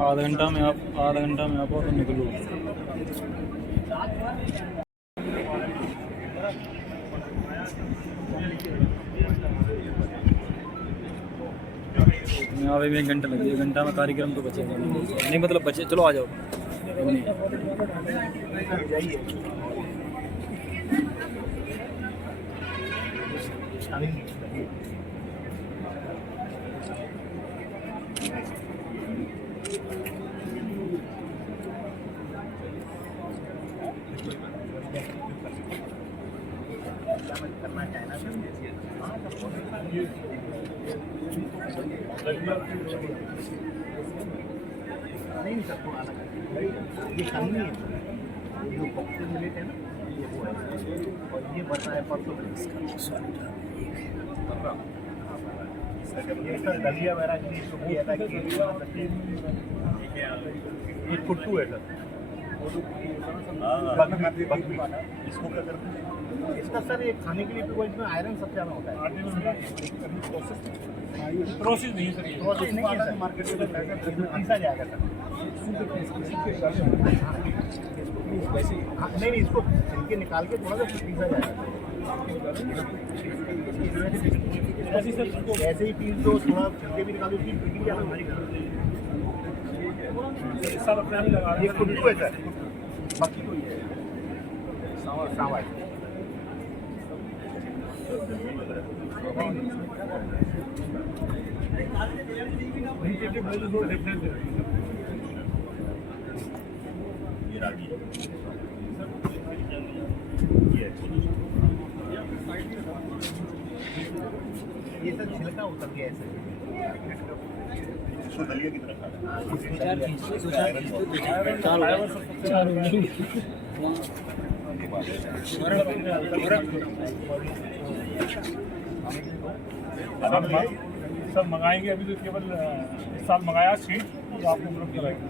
आधा घंटा में आप और निकलो। यहाँ पे भी 1 घंटा लगे, 1 घंटा में कार्यक्रम तो बचेगा नहीं, मतलब बचे। चलो आ जाओ। नहीं सबको अलग ये कम नहीं है, जो बॉक्सेस मिलेट है ना ये वो है, और ये बन रहा है परसों ये सर दलिया वगैरह की सुखी है था कि ये कुट्टू है सर। इसको क्या करते हैं इसका सर ये खाने के लिए तो इसमें आयरन सबसे ज़्यादा होता है। प्रोसेस नहीं सर, प्रोसेस नहीं है सर, मार्केट में पीसा जाएगा सर। वैसे नहीं इसको छिलके निकाल के थोड़ा सा पीसा जाएगा ऐसे ही पीस दो, थोड़ा छिलके भी निकाल दो, उसकी पीटिंग ज़्यादा हमारी सब अपने आप लगा। ये खुद को है सर, बाकी कोई है सावा ये सब छिलका उतर गया ऐसे। इसको दलिया की तरफ सब मंगाएंगे अभी तो केवल इस साल मंगाया सीट तो आपको उपलब्ध कराएंगे।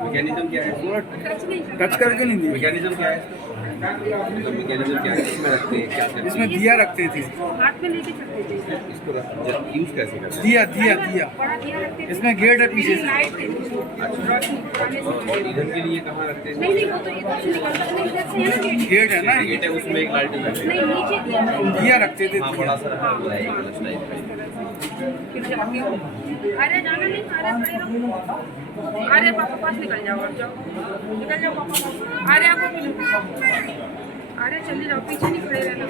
मैकेनिज्म क्या है? टच करके नहीं दिया। मैकेनिज्म क्या है? मतलब मैकेनिज्म क्या है? इसमें रखते हैं क्या? इसमें दिया रखते थे, हाथ में लेके चलते थे। इसको यूज कैसे करते हैं? दिया दिया दिया बड़ा दिया रखते थे। इसमें गेट है पीछे से। लाइट थे। और इधर के लिए कहाँ रखते हैं? नहीं वो तो इधर से निकलता नहीं, इधर से है ना गेट। गेट है ना, गेट है उसमें एक लाइट है। नहीं नीचे दिया है। दिया रखते थे। हाँ बड़ा सा रखा हुआ है कलश टाइप का। फिर जाके अरे जाना नहीं, अरे खड़े रहो। अरे पापा पास निकल जाओ, और जाओ निकल जाओ पापा। अरे आपको अरे चले जाओ, पीछे नहीं खड़े रहना।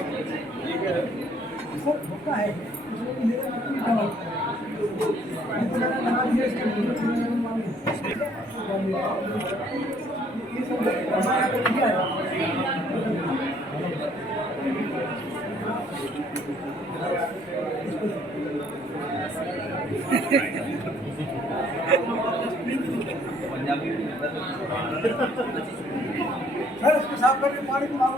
सर इसको साफ करके पानी पिलाओ।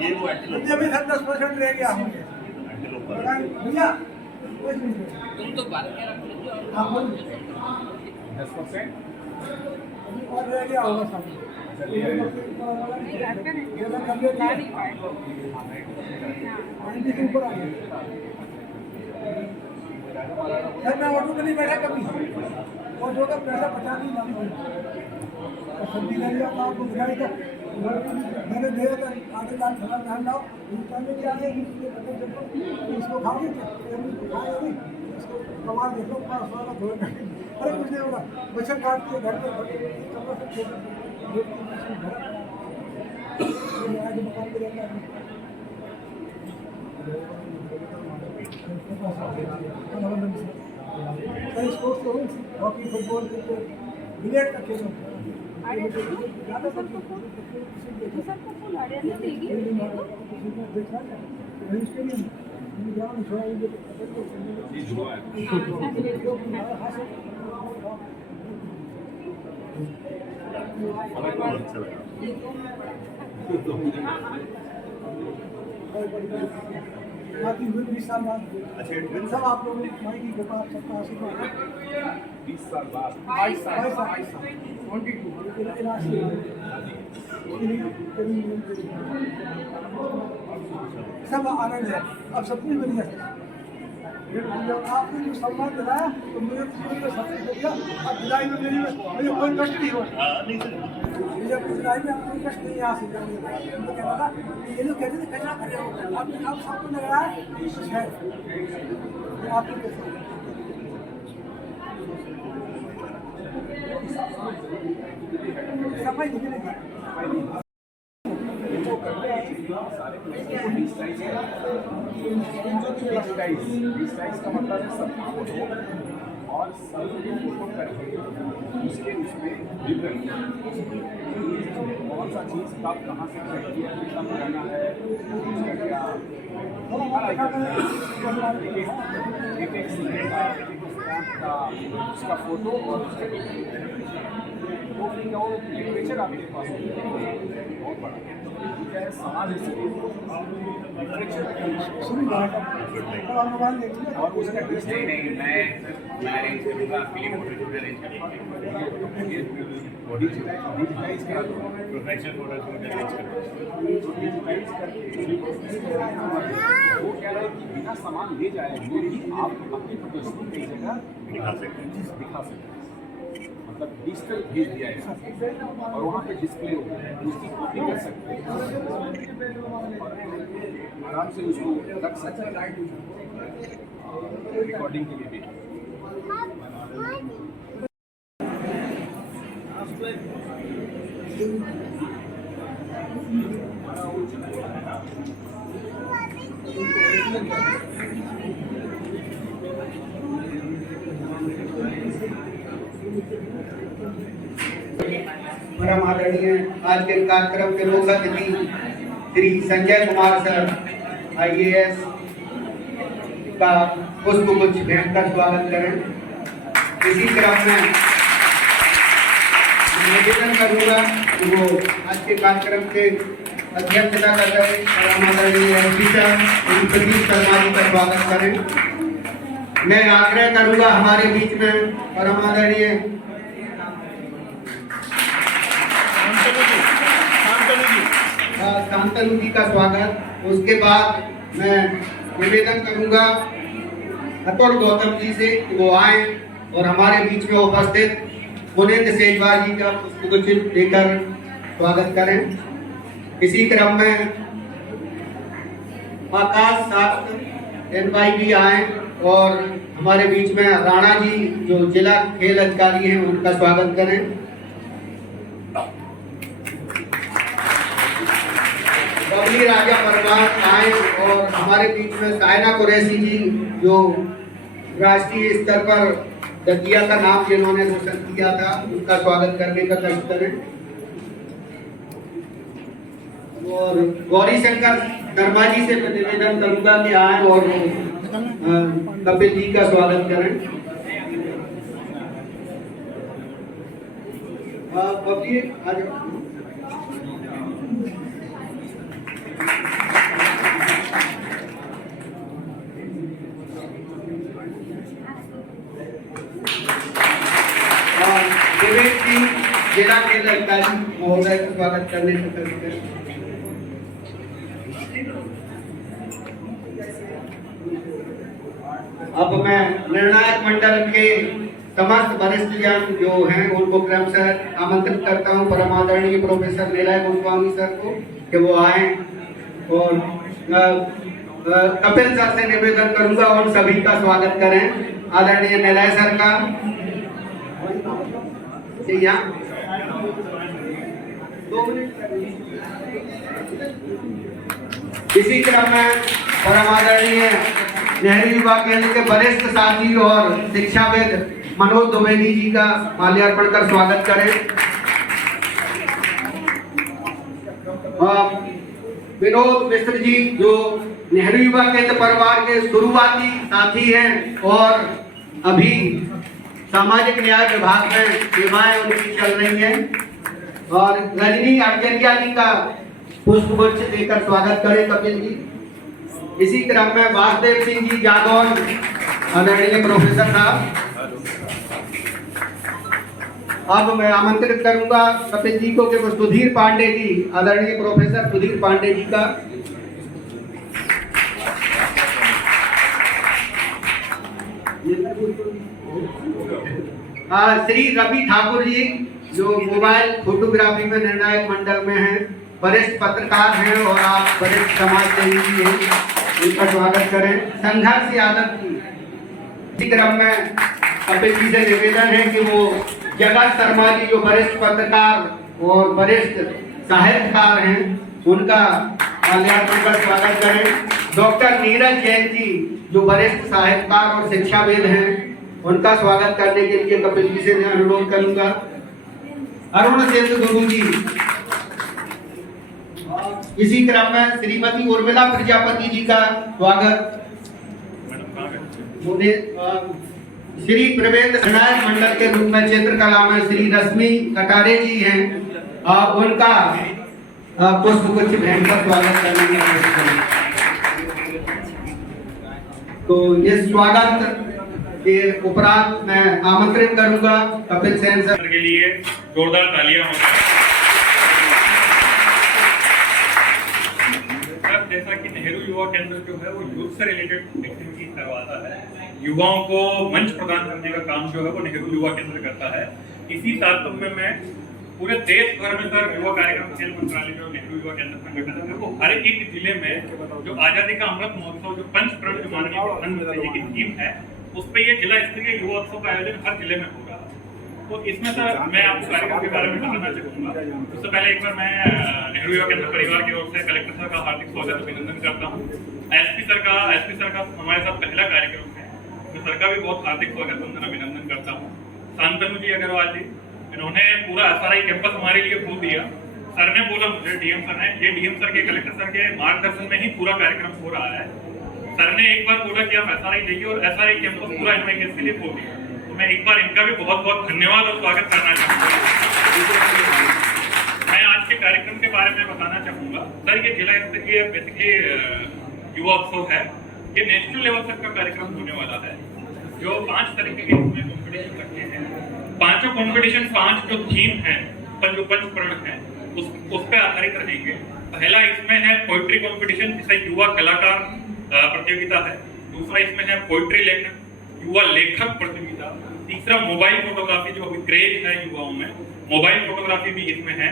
ये भी 10% रह गया भैया। तुम तो बात क्या रख लेते हो? हाँ बोलिए 10%? और रह गया होगा सामने नहीं घर पे नहीं ला नहीं पाए। आंटी के ऊपर आ गया सर मैं ऑटो में नहीं बैठा कभी और जो का पैसा बचा नहीं मालूम और सब्जी ले लिया था आपको बुझाई था मैंने दिया था आधे दाल खड़ा ध्यान लाओ में क्या है इसको खाओगे इसको कमाल देखो पास वाला धो अरे कुछ नहीं होगा बच्चा काट के घर में कपड़ा से छोड़ मकान पे रहता है स्पोर्ट्स तो हॉकी फुटबॉल क्रिकेट बिलियर्ड का खेल अरे ज़्यादा सबको फूल हरियाणा देगी। बाकी 20 साल बाद सब आप लोगों की माई की कृपा आप सबका आशीर्वाद 20 साल बाद 22 साल 22 सब आनंद है अब सब कुछ मिल गया आपने जो सम्मान दिलाया तो मुझे जीवन में सब कुछ हो गया अब विदाई में मुझे कोई कष्ट नहीं हो मुझे विदाई में कोई कष्ट नहीं आ सकता उनको कहना था ये लोग कहते थे कैसा कर रहे हो अब सबको लग रहा है कुछ है आपको कैसा सफाई निकलेगी डिजिटाइज का मतलब है सब फोटो और सब फोटो करके उसके उसमें विवरण कौन सा चीज़ कब कहाँ से खरीदी है कब बनाना है उसका क्या एक एक स्टैम्प का उसका फोटो और उसका वो लिटरेचर आपके पास बहुत बड़ा है समाज शुरू बात और मोबाइल देखिए और उसका डिजाइन नहीं मैं अरेंज करूँगा फिल्म फोटो अरेंज करूँगा डिजिटाइज करा दो प्रोफेशनल फोटो अरेंज करूँगा डिजिटाइज करके वो कह रहा है कि बिना सामान ले जाए वो भी आप अपनी प्रदर्शनी कई जगह दिखा सकते हैं मतलब डिजिटल भेज दिया है और वहाँ पे डिस्प्ले हो उसकी कॉपी कर सकते हैं आराम से उसको रख सकते हैं रिकॉर्डिंग के लिए भी परम आदरणीय आज के कार्यक्रम के मुख्य अतिथि श्री संजय कुमार सर IAS का पुष्पगुच्छ भेंट कर स्वागत करें। इसी क्रम में निवेदन करूंगा कि वो आज के कार्यक्रम के अध्यक्षता कर रहे परम आदरणीय SP सर प्रदीप शर्मा जी का स्वागत करें। मैं आग्रह करूंगा हमारे बीच में परम आदरणीय शांतनु जी का स्वागत। उसके बाद मैं निवेदन करूंगा अतुल गौतम जी से कि वो आए और हमारे बीच में उपस्थित पुनीत सेजवार जी का पुष्पगुच्छ देकर स्वागत करें। इसी क्रम में आकाश शास्त्र NY भी आए और हमारे बीच में राणा जी जो जिला खेल अधिकारी हैं उनका स्वागत करें। बबली राजा परमार आए और हमारे बीच में सायना कुरैशी जी जो राष्ट्रीय स्तर पर दतिया का नाम जिन्होंने रोशन किया था उनका स्वागत करने का कष्ट करें। और गौरी शंकर शर्मा जी से निवेदन करूंगा कि आए और कपिल जी का स्वागत करें। बबली आ जाओ। जिला खेल अधिकारी महोदय का स्वागत करने से करेंगे। अब मैं निर्णायक मंडल के समस्त वरिष्ठ जन जो हैं उनको क्रमशः आमंत्रित करता हूं, परम आदरणीय प्रोफेसर निलय गोस्वामी सर को कि वो आए, और कपिल सर से निवेदन करूंगा उन सभी का स्वागत करें। आदरणीय निलय सर का यहाँ 2 मिनट। इसी क्रम में परम आदरणीय नेहरू युवा केंद्र के वरिष्ठ साथी और शिक्षाविद मनोज द्विवेदी जी का माल्यार्पण कर स्वागत करें। विनोद मिश्र जी जो नेहरू युवा केंद्र परिवार के शुरुआती साथी हैं और अभी सामाजिक न्याय विभाग में सेवाएं उनकी चल रही हैं, और रजनी अर्जनिया जी का पुष्पगुच्छ देकर स्वागत करें कपिल जी। इसी क्रम में वासुदेव सिंह जी जादौन आदरणीय प्रोफेसर साहब। अब मैं आमंत्रित करूंगा कपिल जी को कि वो सुधीर पांडे जी, आदरणीय प्रोफेसर सुधीर पांडे जी का श्री रवि ठाकुर जी जो मोबाइल फोटोग्राफी में निर्णायक मंडल में हैं, वरिष्ठ पत्रकार हैं और आप वरिष्ठ समाज सेवी भी हैं, उनका स्वागत करें। संघर्ष यादव जी। इसी क्रम में कपिल जी से निवेदन है कि वो जगत शर्मा जी जो वरिष्ठ पत्रकार और वरिष्ठ साहित्यकार हैं, उनका माल्यार्पण कर स्वागत करें। डॉक्टर नीरज जैन जी जो वरिष्ठ साहित्यकार और शिक्षाविद हैं, उनका स्वागत करने के लिए कपिल जी से मैं अनुरोध करूंगा। अरुण सेन गुरु जी। इसी क्रम में श्रीमती उर्मिला प्रजापति जी का स्वागत। श्री प्रवेद निर्णायक मंडल के रूप में चित्रकला में श्री रश्मि कटारे जी हैं, उनका पुष्पगुच्छ भेंट कर स्वागत करने की कोशिश करें। तो इस स्वागत के उपरांत मैं आमंत्रित करूंगा कपिल सेन सर के लिए जोरदार तालियां हो। जैसा कि नेहरू युवा केंद्र जो है वो यूथ से रिलेटेड एक्टिविटीज करवाता है, युवाओं को मंच प्रदान करने का काम जो है वो नेहरू युवा केंद्र करता है। इसी तारतम्य में पूरे देश भर में सर युवा कार्यक्रम खेल मंत्रालय जो नेहरू युवा केंद्र संगठन है वो हर एक जिले में जो आजादी का अमृत महोत्सव जो पंचप्रण जो माननीय प्रधानमंत्री जी की थीम है, उस पर यह जिला स्तरीय युवा उत्सव का आयोजन हर जिले में होगा। तो इसमें सर मैं आपको कार्यक्रम के बारे में बताना चाहूँगा। उससे पहले एक बार मैं नेहरू युवा केंद्र परिवार की ओर से कलेक्टर सर का हार्दिक स्वागत अभिनंदन करता हूँ। एसपी सर का हमारे साथ पहला कार्यक्रम है, मैं सर का भी बहुत हार्दिक स्वागत अभिनंदन करता हूँ। शांतनु जी अग्रवाल जी, इन्होंने पूरा SRI कैंपस हमारे लिए खोल दिया। सर ने बोला मुझे, डीएम सर ने, ये डीएम सर के कलेक्टर सर के मार्गदर्शन में ही पूरा कार्यक्रम हो रहा है। सर ने एक बार बोला कि आप SRI जाइए और SRI कैंपस पूरा NYKS के लिए खोल दिया। तो मैं एक बार इनका भी बहुत बहुत धन्यवाद और स्वागत करना चाहूँगा। मैं आज के कार्यक्रम के बारे में बताना चाहूँगा। सर ये जिला स्तरीय बेसिकली युवा उत्सव है, ये नेशनल लेवल तक का कार्यक्रम होने वाला है, जो 5 तरीके के इसमें कॉम्पिटिशन रखे हैं। पांचों कॉम्पिटिशन 5 जो थीम है, जो पंचप्रण है, उस पे आधारित रहेंगे। पहला इसमें है पोइट्री कॉम्पिटिशन, जिसे युवा कलाकार प्रतियोगिता है। दूसरा इसमें है पोइट्री लेखन, युवा लेखक प्रतियोगिता। तीसरा मोबाइल फोटोग्राफी, जो अभी क्रेज है युवाओं में, मोबाइल फोटोग्राफी भी इसमें है।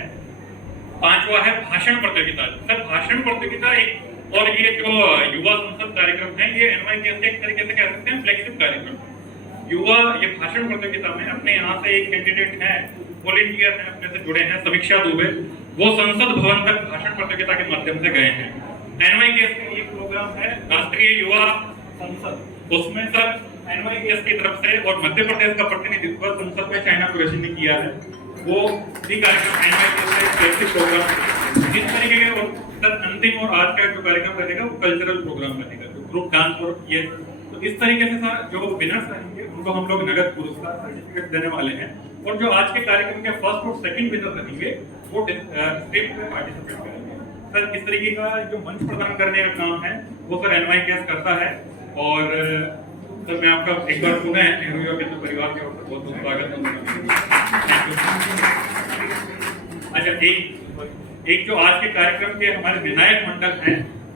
5वां है भाषण प्रतियोगिता। सर भाषण प्रतियोगिता एक, और ये जो युवा संसद कार्यक्रम है, ये NYKS के एक तरीके से कह सकते हैं फ्लैगशिप कार्यक्रम। युवा ये भाषण प्रतियोगिता में अपने यहाँ से एक कैंडिडेट है, वॉलंटियर है, अपने से जुड़े हैं, समीक्षा दुबे, वो संसद भवन तक भाषण प्रतियोगिता के माध्यम से गए हैं। NYKS का एक प्रोग्राम है राष्ट्रीय युवा संसद, उसमें सर NYKS की तरफ से और मध्य प्रदेश का प्रतिनिधित्व संसद में चाइना कुरैशी ने किया है। वो भी कार्यक्रम NYKS का फ्लैगशिप प्रोग्राम। जिस तरीके के सर अंतिम और आज का जो कार्यक्रम रहेगा वो कल्चरल प्रोग्राम रहेगा, जो ग्रुप डांस और ये। तो इस तरीके से सर जो विनर्स रहेंगे उनको हम लोग नगद पुरस्कार सर्टिफिकेट देने वाले हैं। और जो आज के कार्यक्रम के फर्स्ट और सेकंड विनर रहेंगे वो स्टेट में पार्टिसिपेट करेंगे। सर इस तरीके का जो मंच प्रदान करने का काम है वो सर NYKS करता है। और सर मैं आपका एक बार पुनः नेहरू युवा केंद्र परिवार की ओर से बहुत बहुत स्वागत करता हूं। अच्छा, एक जो आज के कार्यक्रम के हमारे विधायक मंडल हैं,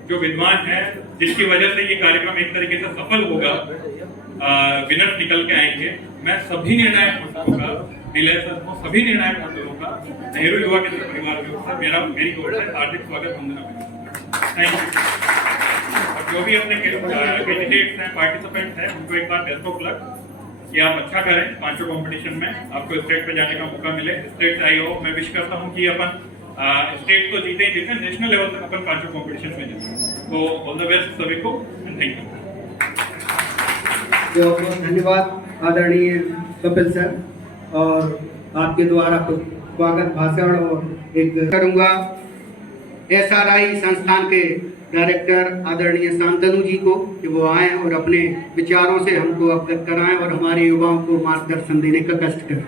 जो विद्वान हैं, जिसकी वजह से ये कार्यक्रम एक तरीके से सफल होगा, विनर निकल के आएंगे। मैं सभी निर्णायक मंडलों का, निलय सर सभी निर्णायक मंडलों का नेहरू युवा केंद्र परिवार की ओर से मेरी ओर से हार्दिक स्वागत वंदना। Thank you. और जो भी अपने कैंडिडेट्स हैं, पार्टिसिपेंट हैं, उनको एक बार बेस्ट ऑफ लक कि आप अच्छा करें पांचों कंपटीशन में, आपको स्टेट पे जाने का मौका मिले। स्टेट से आई हो, मैं विश करता हूँ कि अपन स्टेट तो जीते ही जीते, नेशनल लेवल तक अपन पांचों कॉम्पिटिशन में जीते। तो ऑल द बेस्ट सभी को, एंड थैंक यू। बहुत बहुत धन्यवाद आदरणीय कपिल सर, और आपके द्वारा स्वागत भाषण और एक करूंगा SRI संस्थान के डायरेक्टर आदरणीय शांतनु जी को कि वो आए और अपने विचारों से हमको अवगत कराएं और हमारे युवाओं को मार्गदर्शन देने का कष्ट करें।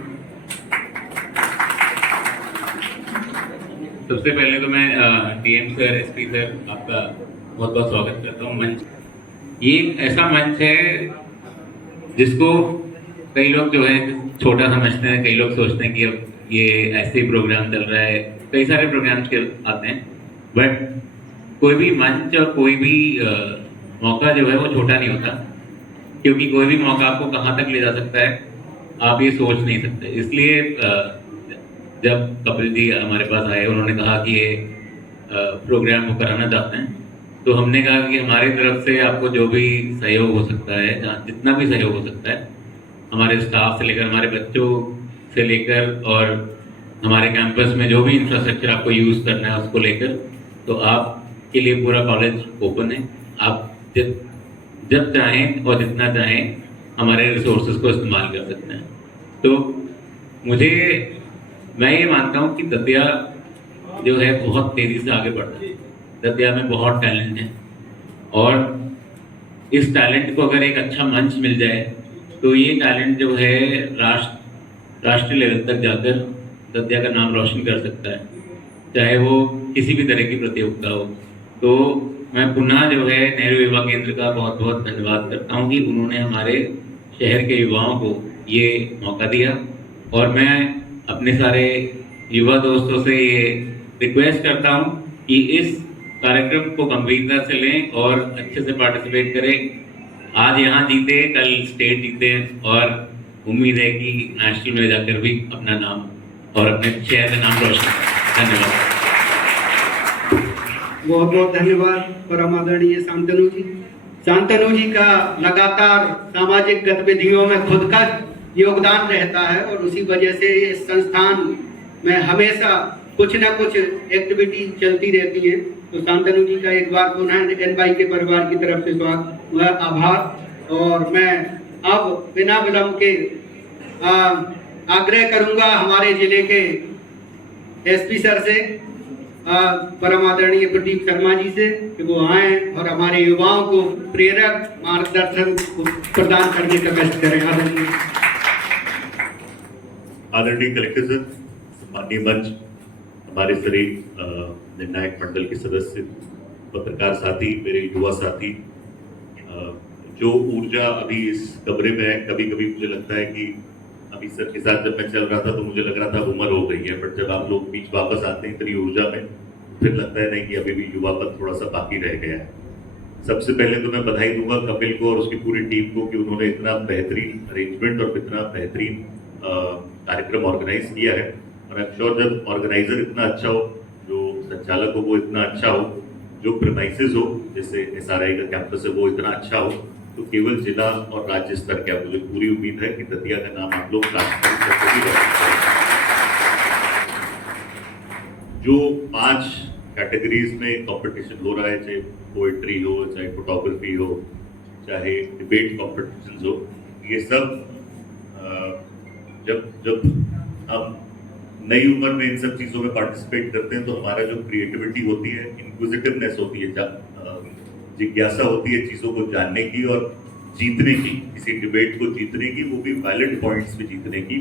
सबसे पहले तो मैं DM सर, SP सर, आपका बहुत बहुत स्वागत करता हूँ मंच। ये एक ऐसा मंच है जिसको कई लोग जो है छोटा समझते हैं, कई लोग सोचते हैं कि अब ये ऐसे ही प्रोग्राम चल रहा है, कई सारे प्रोग्राम्स के आते हैं, बट कोई भी मंच और कोई भी मौका जो है वो छोटा नहीं होता, क्योंकि कोई भी मौका आपको कहाँ तक ले जा सकता है आप ये सोच नहीं सकते। इसलिए जब कपिल जी हमारे पास आए, उन्होंने कहा कि ये प्रोग्राम वो कराना चाहते हैं, तो हमने कहा कि हमारी तरफ से आपको जो भी सहयोग हो सकता है, जहाँ जितना भी सहयोग हो सकता है, हमारे स्टाफ से लेकर, हमारे बच्चों से लेकर, और हमारे कैंपस में जो भी इंफ्रास्ट्रक्चर आपको यूज़ करना है उसको लेकर, तो आपके लिए पूरा कॉलेज ओपन है। आप जब चाहें और जितना चाहें हमारे रिसोर्सेज को इस्तेमाल कर सकते हैं। तो मैं ये मानता हूँ कि दतिया जो है बहुत तेज़ी से आगे बढ़ रहा है। दतिया में बहुत टैलेंट है, और इस टैलेंट को अगर एक अच्छा मंच मिल जाए तो ये टैलेंट जो है राष्ट्रीय लेवल तक जाकर दतिया का नाम रोशन कर सकता है, चाहे वो किसी भी तरह की प्रतियोगिता हो। तो मैं पुनः जो है नेहरू युवा केंद्र का बहुत बहुत धन्यवाद करता हूँ कि उन्होंने हमारे शहर के युवाओं को ये मौका दिया, और मैं अपने सारे युवा दोस्तों से ये रिक्वेस्ट करता हूँ कि इस कार्यक्रम को गंभीरता से लें और अच्छे से पार्टिसिपेट करें। आज यहाँ जीते, कल स्टेट जीते, और उम्मीद है कि नेशनल में जाकर भी अपना नाम और अपने शहर का नाम रोशन करें। धन्यवाद। बहुत बहुत धन्यवाद परम आदरणीय शांतनु जी। शांतनु जी का लगातार सामाजिक गतिविधियों में खुद का योगदान रहता है, और उसी वजह से इस संस्थान में हमेशा कुछ ना कुछ एक्टिविटी चलती रहती है। तो शांतनु जी का एक बार पुनः NY के परिवार की तरफ से स्वागत, आभार। और मैं अब बिना विलंब के आग्रह करूंगा हमारे जिले के SP सर से, परम आदरणीय प्रदीप शर्मा जी से, कि वो आए और हमारे युवाओं को प्रेरक मार्गदर्शन प्रदान करने का कष्ट करें। आदरणीय कलेक्टर सर, माननीय मंच, हमारे सभी निर्णायक मंडल के सदस्य, पत्रकार साथी, मेरे युवा साथी, जो ऊर्जा अभी इस कमरे में है, कभी कभी मुझे लगता है कि अभी सर के साथ जब मैं चल रहा था तो मुझे लग रहा था उम्र हो गई है, बट जब आप लोग बीच वापस आते हैं इतनी ऊर्जा में, फिर लगता है नहीं कि अभी भी युवापन थोड़ा सा बाकी रह गया है। सबसे पहले तो मैं बधाई दूंगा कपिल को और उसकी पूरी टीम को कि उन्होंने इतना बेहतरीन अरेंजमेंट और इतना बेहतरीन कार्यक्रम ऑर्गेनाइज किया है। और आई एम श्योर जब ऑर्गेनाइजर इतना अच्छा हो, जो संचालक हो वो इतना अच्छा हो, जो प्रीमाइसेस हो जैसे SRI का कैंपस है वो इतना अच्छा हो, तो केवल जिला और राज्य स्तर का मुझे पूरी उम्मीद है कि दतिया का नाम आप लोग राष्ट्रीय स्तर पर भी रोशन करेंगे। जो 5 कैटेगरीज में कंपटीशन हो रहा है, चाहे पोएट्री हो, चाहे फोटोग्राफी हो, चाहे डिबेट कॉम्पिटिशन हो, ये सब जब हम नई उम्र में इन सब चीज़ों में पार्टिसिपेट करते हैं तो हमारा जो क्रिएटिविटी होती है, इंक्विजिटिवनेस होती है, जिज्ञासा होती है चीज़ों को जानने की और जीतने की, किसी डिबेट को जीतने की, वो भी वैलिड पॉइंट्स पे जीतने की,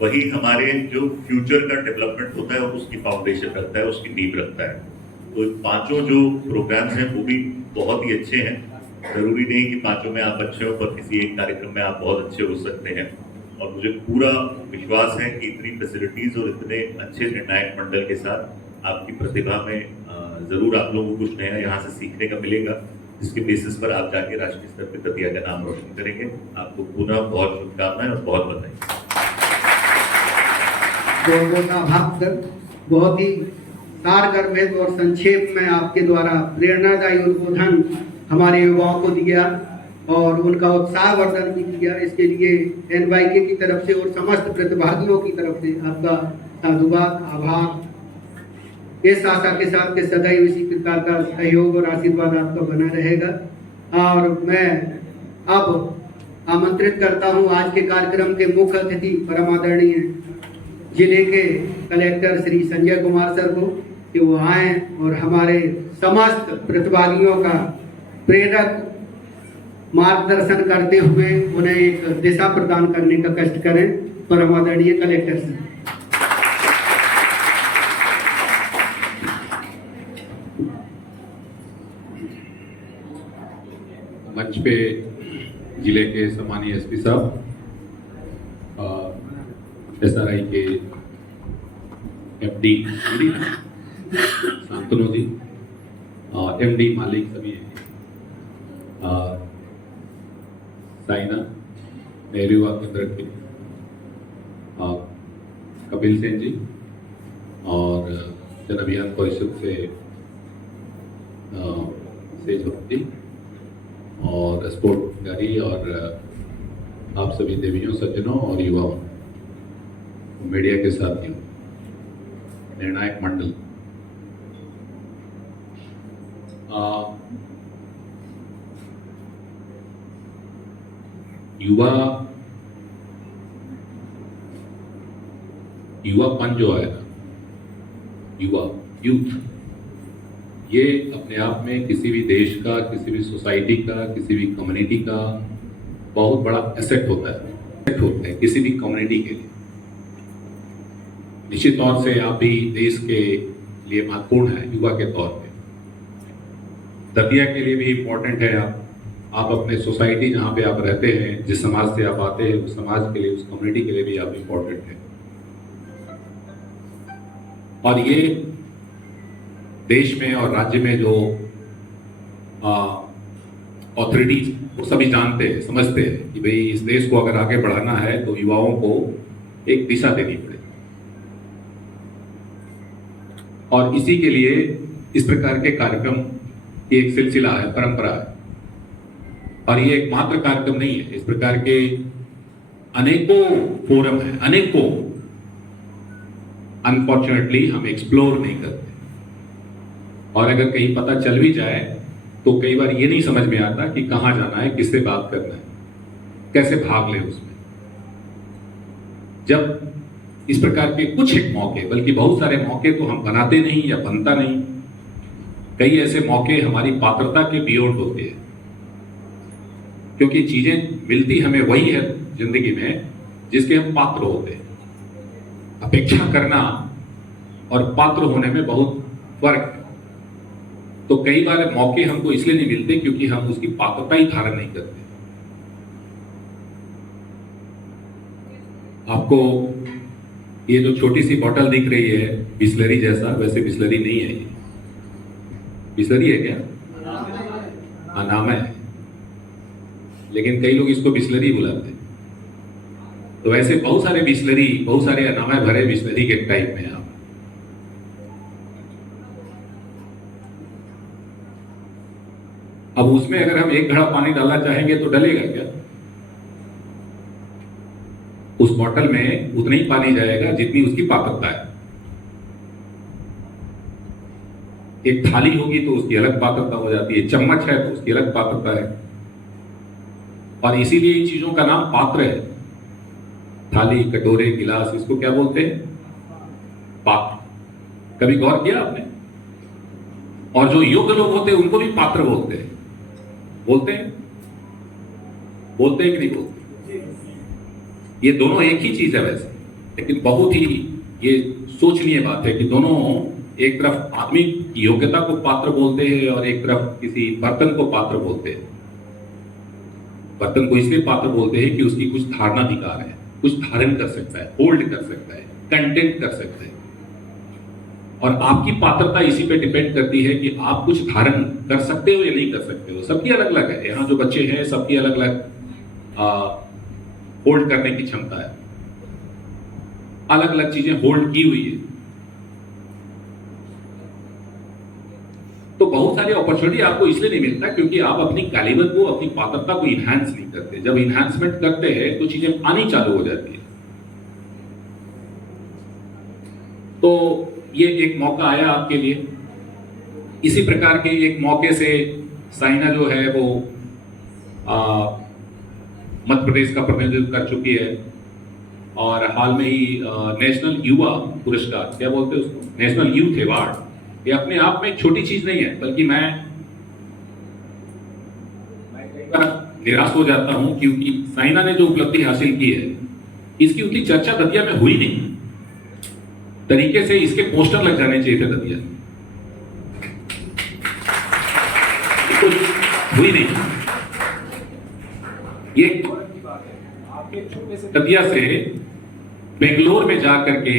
वही हमारे जो फ्यूचर का डेवलपमेंट होता है और उसकी फाउंडेशन रखता है, उसकी नींव रखता है। तो 5 जो प्रोग्राम्स हैं वो भी बहुत ही अच्छे हैं। जरूरी नहीं कि पांचों में आप अच्छे हो, पर किसी एक कार्यक्रम में आप बहुत अच्छे हो सकते हैं। और मुझे पूरा विश्वास है कि इतनी फैसिलिटीज और इतने अच्छे निर्णायक मंडल के साथ आपकी प्रतिभा में जरूर आप लोगों को कुछ नया यहाँ से सीखने का मिलेगा, जिसके बेसिस पर आप जाके राष्ट्रीय स्तर पर दतिया का नाम रोशन करेंगे। आपको पुनः बहुत शुभकामनाएं और बहुत बधाई। बहुत आभार। बहुत ही सारगर्भित और संक्षेप में आपके द्वारा प्रेरणादायी उद्बोधन हमारे युवाओं को दिया और उनका उत्साहवर्धन भी किया। इसके लिए NYK की तरफ से और समस्त प्रतिभागियों की तरफ से आपका साधुवाद, आभार। इस आशा के साथ कि सदैव इसी प्रकार का सहयोग और आशीर्वाद आपका बना रहेगा। और मैं अब आमंत्रित करता हूं आज के कार्यक्रम के मुख्य अतिथि परम आदरणीय जिले के कलेक्टर श्री संजय कुमार सर को कि वो आए और हमारे समस्त प्रतिभागियों का प्रेरक मार्गदर्शन करते हुए उन्हें एक दिशा प्रदान करने का कष्ट करें। परम आदरणीय कलेक्टर सर। मंच पे जिले के सम्मानीय SP साहब, SRI के MD शांतनु जी, MD मालिक सभी हैं, साइना नेहरू युवा केंद्र के कपिल सेन जी और जन अभियान परिषद से सेज भक्ति और स्पोर्ट गाड़ी और आप सभी देवियों, सज्जनों और युवाओं, मीडिया के साथियों, निर्णायक मंडल, युवापन जो है ना, यूथ, ये अपने आप में किसी भी देश का, किसी भी सोसाइटी का, किसी भी कम्युनिटी का बहुत बड़ा एसेट होता है किसी भी कम्युनिटी के लिए। निश्चित तौर से आप भी देश के लिए महत्वपूर्ण है युवा के तौर पे, दतिया के लिए भी इम्पोर्टेंट है। आप अपने सोसाइटी जहाँ पे आप रहते हैं, जिस समाज से आप आते हैं, उस समाज के लिए, उस कम्युनिटी के लिए भी आप इम्पोर्टेंट है। और ये देश में और राज्य में जो ऑथोरिटीज, वो सभी जानते हैं, समझते हैं कि भाई इस देश को अगर आगे बढ़ाना है तो युवाओं को एक दिशा देनी पड़ेगी। और इसी के लिए इस प्रकार के कार्यक्रम की एक सिलसिला है, परंपरा है। और ये एक मात्र कार्यक्रम नहीं है, इस प्रकार के अनेकों फोरम है, अनेकों। अनफॉर्चुनेटली हम एक्सप्लोर नहीं करते, और अगर कहीं पता चल भी जाए तो कई बार ये नहीं समझ में आता कि कहाँ जाना है, किससे बात करना है, कैसे भाग ले उसमें। जब इस प्रकार के कुछ एक मौके, बल्कि बहुत सारे मौके तो हम बनाते नहीं या बनता नहीं, कई ऐसे मौके हमारी पात्रता के बियॉन्ड होते हैं, क्योंकि चीजें मिलती हमें वही है जिंदगी में जिसके हम पात्र होते हैं। अपेक्षा करना और पात्र होने में बहुत फर्क है। तो कई बार मौके हमको इसलिए नहीं मिलते क्योंकि हम उसकी पात्रता ही धारण नहीं करते। आपको ये जो छोटी सी बोतल दिख रही है बिस्लरी जैसा, वैसे बिस्लरी नहीं है ये। बिस्लरी है क्या? हाँ, नाम है, लेकिन कई लोग इसको बिस्लरी बुलाते हैं। तो ऐसे बहुत सारे बिस्लरी, बहुत सारे अनामे भरे बिस्लरी के टाइप में आप। अब उसमें अगर हम एक घड़ा पानी डालना चाहेंगे तो डलेगा क्या? उस बोतल में उतना ही पानी जाएगा जितनी उसकी पात्रता है। एक थाली होगी तो उसकी अलग पात्रता हो जाती है, चम्मच है तो उसकी अलग पात्रता है। और इसीलिए इन चीजों का नाम पात्र है। थाली, कटोरे, गिलास, इसको क्या बोलते हैं? पात्र। कभी गौर किया आपने? और जो योग्य लोग होते हैं उनको भी पात्र बोलते हैं। बोलते हैं कि नहीं बोलते? ये दोनों एक ही चीज है वैसे, लेकिन बहुत ही ये सोचनीय बात है कि दोनों एक तरफ आदमी की योग्यता को पात्र बोलते हैं और एक तरफ किसी बर्तन को पात्र बोलते हैं। बर्तन को इसलिए पात्र बोलते हैं कि उसकी कुछ धारणाधिकार है, कुछ धारण कर सकता है, होल्ड कर सकता है, कंटेंट कर सकता है। और आपकी पात्रता इसी पे डिपेंड करती है कि आप कुछ धारण कर सकते हो या नहीं कर सकते हो। सबकी अलग अलग है, यहाँ जो बच्चे हैं सबकी अलग अलग होल्ड करने की क्षमता है, अलग अलग चीजें होल्ड की हुई है। तो बहुत सारी अपॉर्चुनिटी आपको इसलिए नहीं मिलता क्योंकि आप अपनी कैलिबर को, अपनी पात्रता को इनहैंस नहीं करते। जब इनहैंसमेंट करते हैं तो चीजें आनी चालू हो जाती है। तो ये एक मौका आया आपके लिए। इसी प्रकार के एक मौके से साइना जो है वो मध्य प्रदेश का प्रतिनिधित्व कर चुकी है और हाल में ही नेशनल युवा पुरस्कार, क्या बोलते हैं उसको, नेशनल यूथ अवार्ड, ये अपने आप में एक छोटी चीज नहीं है। बल्कि मैं कई बार निराश हो जाता हूं क्योंकि साइना ने जो उपलब्धि हासिल की है इसकी उतनी चर्चा दतिया में हुई नहीं। तरीके से इसके पोस्टर लग जाने चाहिए थे दतिया, हुई नहीं। ये आपके छोटे से दतिया से बेंगलोर में जा करके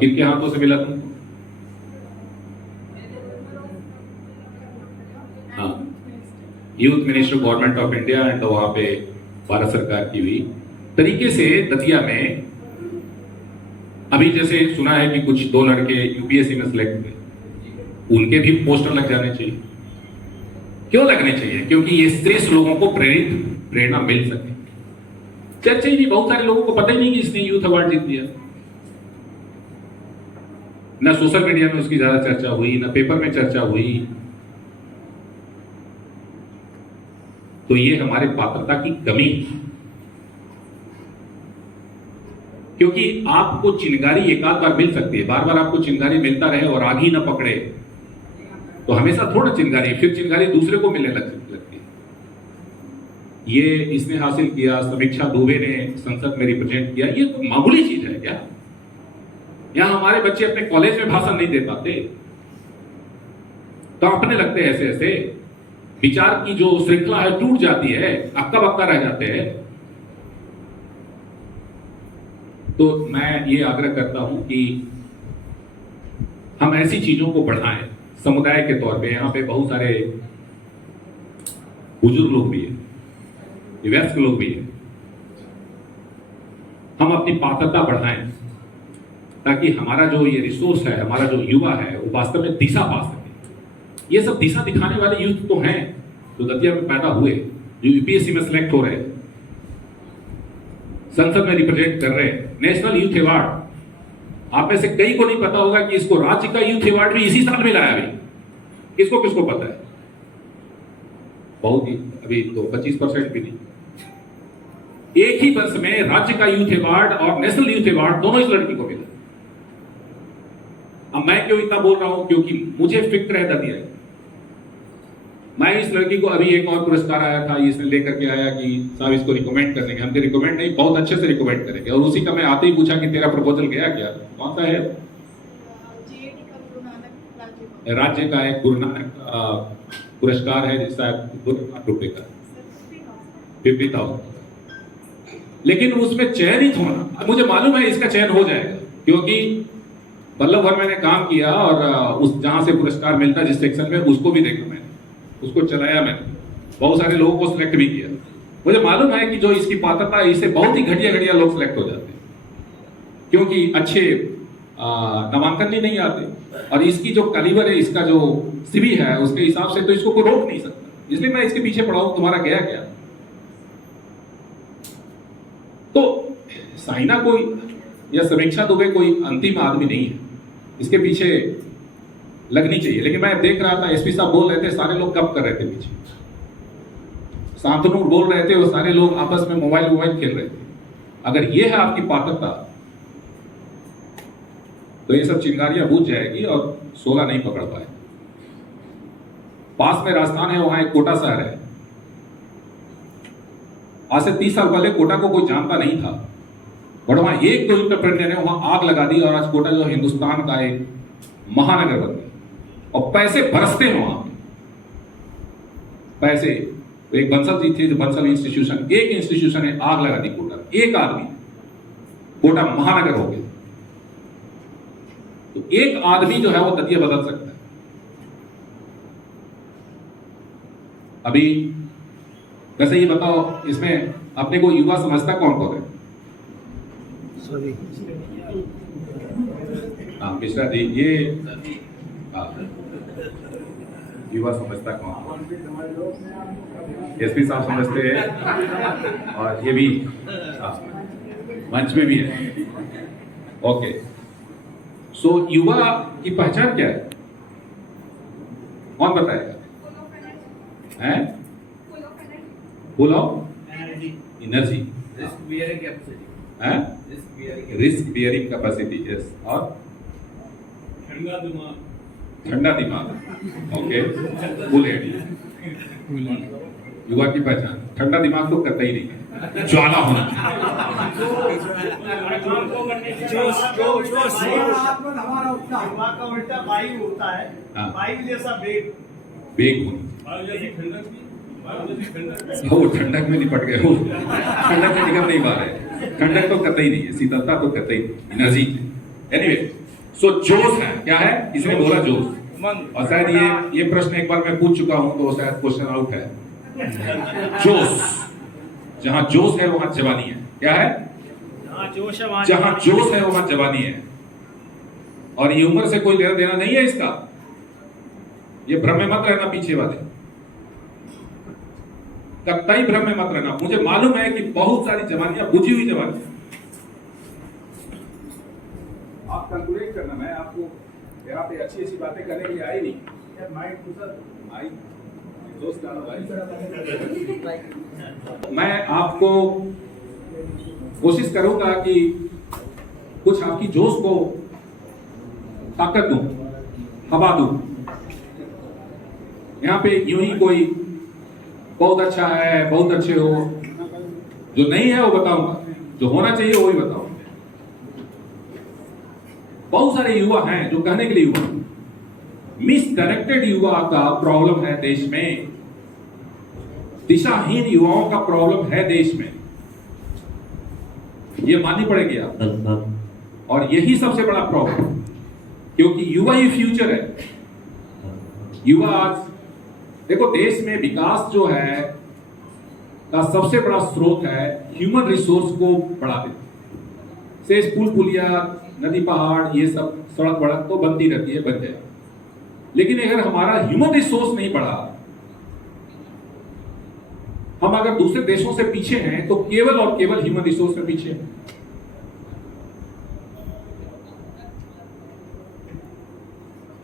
किनके हाथों से मिला तुमको? हाँ, youth minister government of India and वहां पे भारत सरकार की हुई तरीके से दतिया में। अभी जैसे सुना है कि कुछ 2 लड़के यूपीएससी में सिलेक्ट हुए, उनके भी पोस्टर लग जाने चाहिए। क्यों लगने चाहिए? क्योंकि ये श्रेष्ठ लोगों को प्रेरणा मिल सके। चर्चा ही नहीं, बहुत सारे लोगों को पता ही नहीं कि इसने यूथ अवार्ड जीत लिया। ना सोशल मीडिया में उसकी ज्यादा चर्चा हुई, ना पेपर में चर्चा हुई। तो ये हमारे पात्रता की कमी है। क्योंकि आपको चिंगारी एक आध बार मिल सकती है, बार बार आपको चिंगारी मिलता रहे और आग ही ना पकड़े तो हमेशा थोड़ा चिंगारी, फिर चिंगारी दूसरे को मिलने लगती है। ये इसने हासिल किया, समीक्षा दुबे ने संसद में रिप्रेजेंट किया, ये तो मामूली चीज है क्या? यहां हमारे बच्चे अपने कॉलेज में भाषण नहीं दे पाते, कांपने लगते हैं, ऐसे ऐसे विचार की जो श्रृंखला है टूट जाती है, अक्का बक्का रह जाते हैं। तो मैं ये आग्रह करता हूं कि हम ऐसी चीजों को बढ़ाएं समुदाय के तौर पे। यहाँ पे बहुत सारे बुजुर्ग लोग भी हैं, वयस्क लोग भी हैं। हम अपनी पात्रता बढ़ाएं ताकि हमारा जो ये रिसोर्स है, हमारा जो युवा है, वो वास्तव में दिशा पा सके। ये सब दिशा दिखाने वाले यूथ तो हैं जो दतिया में पैदा हुए, जो यूपीएससी में सिलेक्ट हो रहे हैं, संसद में रिप्रेजेंट कर रहे हैं। नेशनल यूथ अवार्ड, आप में से कई को नहीं पता होगा कि इसको राज्य का यूथ अवार्ड भी इसी साल मिला है। अभी किसको किसको पता है? बहुत ही, अभी तो 25% भी नहीं। एक ही वर्ष में राज्य का यूथ अवार्ड और नेशनल यूथ अवार्ड दोनों इस लड़की को मिला। अब मैं क्यों इतना बोल रहा हूं? क्योंकि मुझे फिक्र है दतिया। मैं इस लड़की को, अभी एक और पुरस्कार आया था, इसने लेकर के आया कि साहब इसको रिकमेंड करने के। हमके रिकमेंड नहीं, बहुत अच्छे से रिकमेंड करेंगे। और उसी का मैं आते ही पूछा कि तेरा प्रपोजल गया क्या? कौन सा है? राज्य का एक गुरु नानक पुरस्कार है जिसका ₹2 का 50,000। लेकिन उसमें चयनित होना, मुझे मालूम है इसका चयन हो जाएगा क्योंकि बल्लभ भर मैंने काम किया और उस जहां से पुरस्कार मिलता जिस सेक्शन में, उसको भी देखा मैंने, उसको चलाया मैंने, बहुत सारे लोगों को सिलेक्ट भी किया। मुझे मालूम है कि जो इसकी पात्रता है, इससे बहुत ही घटिया लोग सिलेक्ट हो जाते हैं क्योंकि अच्छे नामांकन ही नहीं आते। और इसकी जो कैलिबर है, इसका जो सीवी है, उसके हिसाब से तो इसको कोई रोक नहीं सकता। इसलिए मैं इसके पीछे पड़ा हूं। तुम्हारा गया क्या? तो साइना कोई या समीक्षा दुबे कोई अंतिम आदमी नहीं है, इसके पीछे लगनी चाहिए। लेकिन मैं देख रहा था एसपी साहब बोल रहे थे, सारे लोग कब कर रहे थे पीछे, शांतनु बोल रहे थे, वो सारे लोग आपस में मोबाइल खेल रहे थे। अगर ये है आपकी पात्रता तो ये सब चिंगारियां बुझ जाएगी और 16 नहीं पकड़ पाए। पास में राजस्थान है, वहां एक कोटा शहर है। आज से 30 साल पहले कोटा को कोई जानता नहीं था, बट वहां 1-2 इंटरप्रेन्योर ने वहां आग लगा दी और आज कोटा जो हिंदुस्तान का एक महानगर बन गया और पैसे बरसते हैं वहां पे, पैसे। तो एक बंसल जी थे, जो बंसल इंस्टीट्यूशन, एक इंस्टीट्यूशन ने आग लगा दी कोटा में, एक आदमी, कोटा महानगर हो गया। तो एक आदमी जो है वो दतिया बदल सकता है। अभी वैसे ये बताओ, इसमें अपने को युवा समझता कौन कौन है? हाँ मिश्रा जी, ये युवा समझता कौन? एसपी साहब समझते हैं, और ये भी मंच में भी है। ओके, सो युवा की पहचान क्या है? कौन बताएगा? हैं? Full of energy, risk bearing capacity, yes, और ठंडा दिमाग, ओके, फुल हेड। युवा की पहचान ठंडा दिमाग तो करता ही नहीं है, ज्वाला होना। हमारा उल्टा वायु होता है, वायु जैसा वेग होना। वो ठंडक में निपट गए, वो ठंडक से निकल नहीं पा रहे। ठंडक तो करता ही नहीं है, शीतलता तो करता ही नहीं, एनर्जी। एनीवे, सो जोश है, क्या है? इसने बोला जोश। और शायद ये प्रश्न एक बार मैं पूछ चुका हूं, तो शायद क्वेश्चन आउट है। जोश, जहां जोश है वहां जवानी है। क्या है? जहां जोश है वहां जवानी है। और ये उम्र से कोई लेना देना नहीं है इसका। ये भ्रम में मत रहना, पीछे वाले कतई भ्रम में मत रहना। मुझे मालूम है कि बहुत सारी जवानियां बुझी हुई जवानी। आप कैलकुलेट करना, मैं आपको यहाँ पे अच्छी अच्छी बातें करने के लिए आई नहीं। आई दोस्त भाई, मैं आपको कोशिश करूंगा कि कुछ आपकी जोश को ताकत दूं, हवा दूं। यहाँ पे यूं ही कोई बहुत अच्छा है, बहुत अच्छे हो, जो नहीं है वो बताऊंगा, जो होना चाहिए वो ही बताऊंगा। बहुत सारे युवा हैं जो कहने के लिए युवा, मिसडायरेक्टेड युवा का प्रॉब्लम है देश में, दिशाहीन युवाओं का प्रॉब्लम है देश में, ये माननी पड़ेगी आप। और यही सबसे बड़ा प्रॉब्लम, क्योंकि युवा ही फ्यूचर है। युवा आज देखो, देश में विकास जो है का सबसे बड़ा स्रोत है ह्यूमन रिसोर्स को बढ़ाते से पुल पुलिया, नदी पहाड़, ये सब सड़क वड़क तो बनती रहती है, बन जाए। लेकिन अगर हमारा ह्यूमन रिसोर्स नहीं बढ़ा, हम अगर दूसरे देशों से पीछे हैं, तो केवल और केवल ह्यूमन रिसोर्स में पीछे हैं।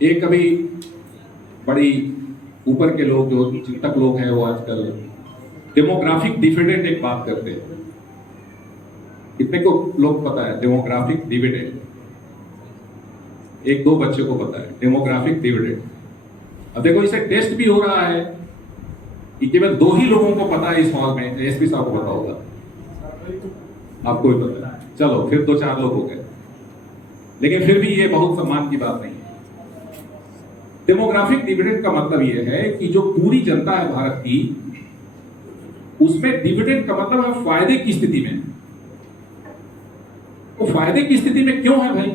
एक कभी बड़ी ऊपर के लोग, जो चिंतक लोग हैं, वो आजकल डेमोग्राफिक डिविडेंड एक बात करते हैं। कितने को लोग पता है डेमोग्राफिक डिविडेंड? एक दो बच्चे को पता है डेमोग्राफिक डिविडेंड। अब देखो, इसे टेस्ट भी हो रहा है कि केवल 2 ही लोगों को पता है इस हॉल में। एसपी साहब को पता होगा, आपको भी पता है। चलो, फिर 2-4 लोग हो गए, लेकिन फिर भी ये बहुत सम्मान की बात नहीं है। डेमोग्राफिक डिविडेंड का मतलब यह है कि जो पूरी जनता है भारत की, उसमें डिविडेंड का मतलब है फायदे की स्थिति में। तो फायदे की स्थिति में क्यों है भाई?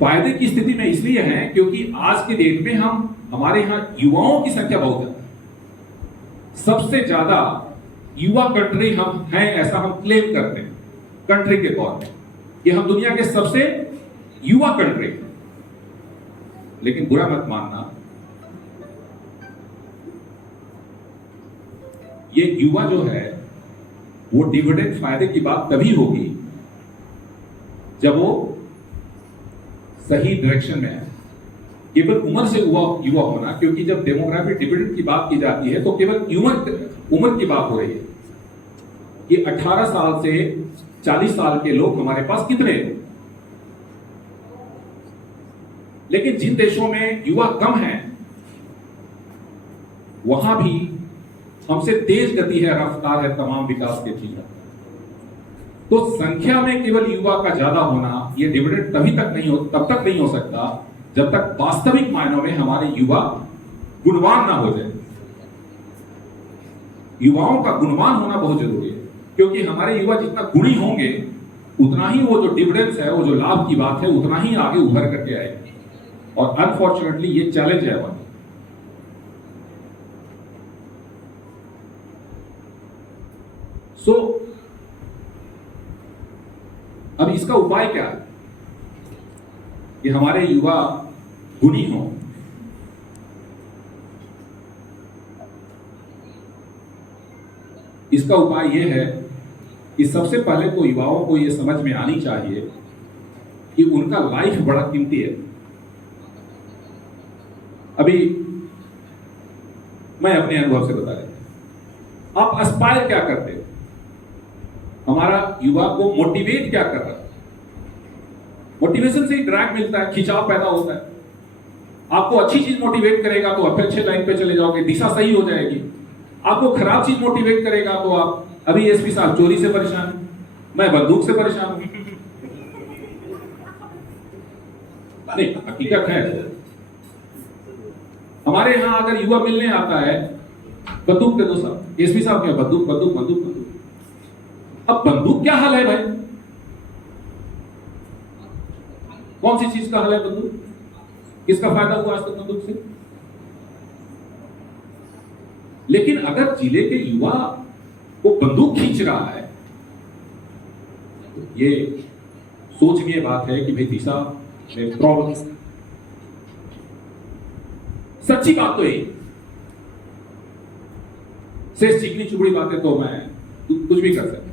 फायदे की स्थिति में इसलिए है क्योंकि आज के डेट में हमारे यहां युवाओं की संख्या बहुत ज्यादा है। सबसे ज्यादा युवा कंट्री हम हैं, ऐसा हम क्लेम करते हैं कंट्री के तौर पे कि हम दुनिया के सबसे युवा कंट्री। लेकिन बुरा मत मानना, ये युवा जो है वो डिविडेंड फायदे की बात तभी होगी जब वो सही डायरेक्शन में है। केवल उम्र से युवा होना, क्योंकि जब डेमोग्राफिक डिविडेंड की बात की जाती है तो केवल उम्र की बात हो रही है कि 18 साल से 40 साल के लोग हमारे पास कितने हैं। लेकिन जिन देशों में युवा कम है, वहां भी हमसे तेज गति है, रफ्तार है तमाम विकास के चीज। तो संख्या में केवल युवा का ज्यादा होना, यह डिविडेंड तब तक नहीं हो सकता जब तक वास्तविक मायनों में हमारे युवा गुणवान ना हो जाए। युवाओं का गुणवान होना बहुत जरूरी है, क्योंकि हमारे युवा जितना गुणी होंगे उतना ही वो जो डिविडेंस है, वो जो लाभ की बात है, उतना ही आगे उभर करके आएगी। और अनफॉर्चुनेटली ये चैलेंज है हमारा। अब इसका उपाय क्या है कि हमारे युवा गुणी हों। इसका उपाय यह है कि सबसे पहले तो युवाओं को यह समझ में आनी चाहिए कि उनका लाइफ बड़ा कीमती है। अभी मैं अपने अनुभव से बता रहा हूं, आप एस्पायर क्या करते हो, हमारा युवा को मोटिवेट क्या कर रहा है। मोटिवेशन से ड्रैग मिलता है, खिंचाव पैदा होता है। आपको अच्छी चीज मोटिवेट करेगा तो आप अच्छे लाइन पे चले जाओगे, दिशा सही हो जाएगी। आपको खराब चीज मोटिवेट करेगा तो आप, अभी एसपी साहब चोरी से परेशान, मैं बंदूक से परेशान हूं। नहीं, हकीकत है। हमारे यहां अगर युवा मिलने आता है, बंदूक दे दो साहब, एसपी साहब क्या बंदूक बंदूक बंदूक बंदूक। अब बंदूक क्या हल है भाई? कौन सी चीज का हल है बंदूक? किसका फायदा हुआ आज तक बंदूक से? लेकिन अगर जिले के युवा को बंदूक खींच रहा है, तो ये सोचनीय बात है कि भाई दिशा में प्रॉब्लम। सच्ची बात तो यही, शेष चिकनी चुपड़ी बातें तो मैं कुछ भी कर सकता।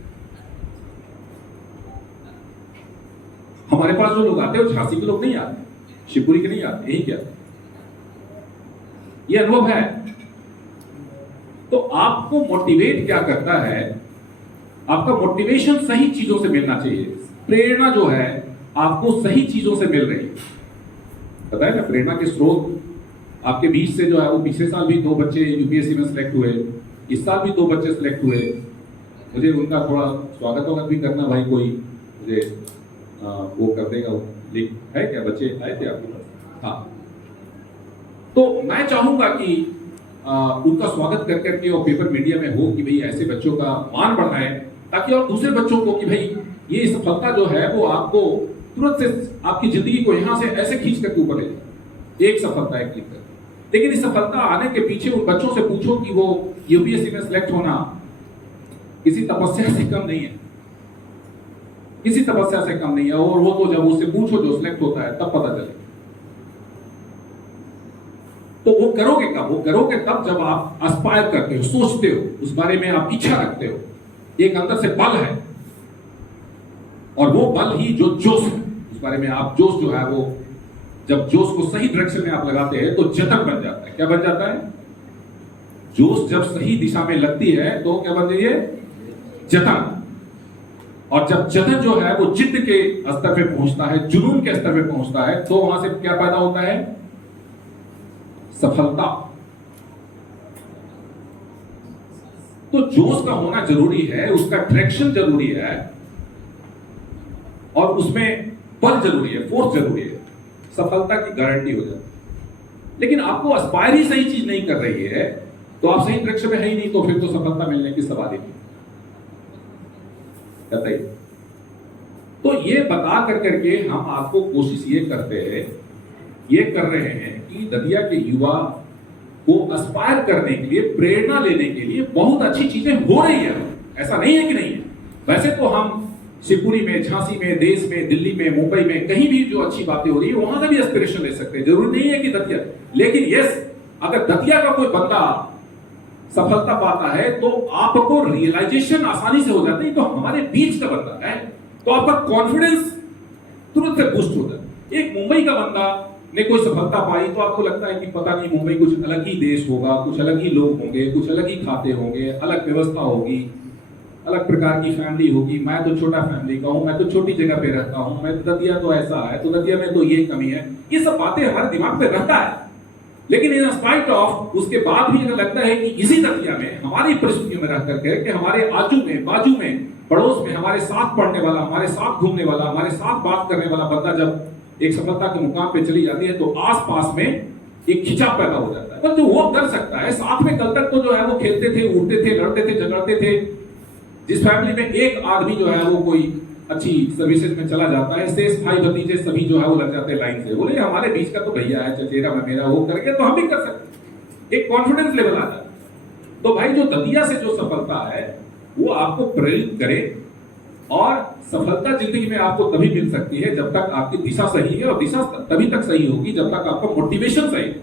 हमारे पास जो लोग आते हैं वो झांसी के लोग नहीं आते, शिवपुरी के नहीं आते, यही क्या ये अनुभव है। तो आपको मोटिवेट क्या करता है? आपका मोटिवेशन सही चीजों से मिलना चाहिए। प्रेरणा जो है आपको सही चीजों से मिल रही है। पता है ना, प्रेरणा के स्रोत आपके बीच से जो है वो पिछले साल भी 2 बच्चे यूपीएससी में सिलेक्ट हुए, इस साल भी 2 बच्चे सिलेक्ट हुए। मुझे उनका थोड़ा स्वागत भी करना भाई, कोई मुझे वो कर देगा। है क्या बच्चे आए थे आपके पास? हाँ, तो मैं चाहूंगा कि उनका स्वागत कर करके और पेपर मीडिया में हो कि भाई ऐसे बच्चों का मान बढ़ाए, ताकि और दूसरे बच्चों को कि भाई ये सफलता जो है वो आपको तुरंत से आपकी जिंदगी को यहां से ऐसे खींच करके ऊपर ले जाए। एक सफलता है क्लिक कर, लेकिन इस सफलता आने के पीछे उन बच्चों से पूछो कि वो यूपीएससी में सिलेक्ट होना किसी तपस्या से कम नहीं है, किसी तपस्या से कम नहीं है। और वो तो जब उससे पूछो जो सिलेक्ट होता है तब पता चले। तो वो करोगे कब? वो करोगे तब जब आप एस्पायर करते हो, सोचते हो, उस बारे में आप इच्छा रखते हो, एक अंदर से बल है, और वो बल ही जो जोश है, उस बारे में आप जोश जो है वो, जब जोश को सही डायरेक्शन में आप लगाते हैं तो जतन बन जाता है। क्या बन जाता है? जोश जब सही दिशा में लगती है तो क्या बन जाइए? जतन। और जब जतन जो है वो जिद के स्तर पे पहुंचता है, जुनून के स्तर पे पहुंचता है, तो वहां से क्या पैदा होता है? सफलता। तो जोश का होना जरूरी है, उसका डायरेक्शन जरूरी है, और उसमें बल जरूरी है, फोर्स जरूरी है, सफलता की गारंटी हो जाती है। लेकिन आपको एस्पायर ही सही चीज नहीं कर रही है, तो आप सही डायरेक्शन में है ही नहीं, तो फिर तो सफलता मिलने की सवाल ही नहीं। बताइए। तो ये बता करके हम आपको कोशिश ये करते हैं, ये कर रहे हैं कि दतिया के युवा को एस्पायर करने के लिए, प्रेरणा लेने के लिए बहुत अच्छी चीजें हो रही है। ऐसा नहीं है कि नहीं है। वैसे तो हम शिवपुरी में, झांसी में, देश में, दिल्ली में, मुंबई में कहीं भी जो अच्छी बातें हो रही है वहां से भी एस्पिरेशन ले सकते हैं, जरूरी नहीं है कि दतिया। लेकिन यस, अगर दतिया का कोई बंदा सफलता पाता है तो आपको रियलाइजेशन आसानी से हो जाता है तो हमारे बीच का बंदा है, तो आपका कॉन्फिडेंस तुरंत से बूस्ट हो जाता है। एक मुंबई का बंदा ने कोई सफलता पाई तो आपको लगता है कि पता नहीं मुंबई कुछ अलग ही देश होगा, कुछ अलग ही लोग होंगे, कुछ अलग ही खाते होंगे, अलग व्यवस्था होगी, अलग प्रकार की फैमिली होगी। मैं तो छोटा फैमिली का हूं, मैं तो छोटी जगह पे रहता हूं, मैं तो दतिया तो ऐसा है, तो दतिया में तो ये कमी है। ये सब बातें हमारे दिमाग पे रहता है, लेकिन इन स्पाइट ऑफ उसके बाद भी अगर लगता है कि इसी दतिया में हमारी परिस्थितियों में रह करके कि हमारे आजू में, बाजू में, पड़ोस में हमारे साथ पढ़ने वाला, हमारे साथ घूमने वाला, हमारे साथ बात करने वाला बंदा जब एक सफलता के मुकाम पे चली जाती है तो आसपास में एक खिंचाव पैदा हो जाता है। पर जो वो कर सकता है, साथ में कल तक तो जो है वो खेलते थे, उठते थे, लड़ते थे, झगड़ते थे। जिस फैमिली में एक आदमी जो है वो कोई अच्छी सर्विसेज में चला जाता है, शेष भाई भतीजे सभी जो है वो लग जाते हैं लाइन से, बोले हमारे बीच का तो भैया है, चचेरा मेरा, वो करके तो हम भी कर सकते, एक कॉन्फिडेंस लेवल आ जाता है। तो भाई जो दतिया से जो सफलता है वो आपको प्रेरित करे, और सफलता जिंदगी में आपको तभी मिल सकती है जब तक आपकी दिशा सही है, और दिशा तभी तक सही होगी जब तक आपका मोटिवेशन सही है।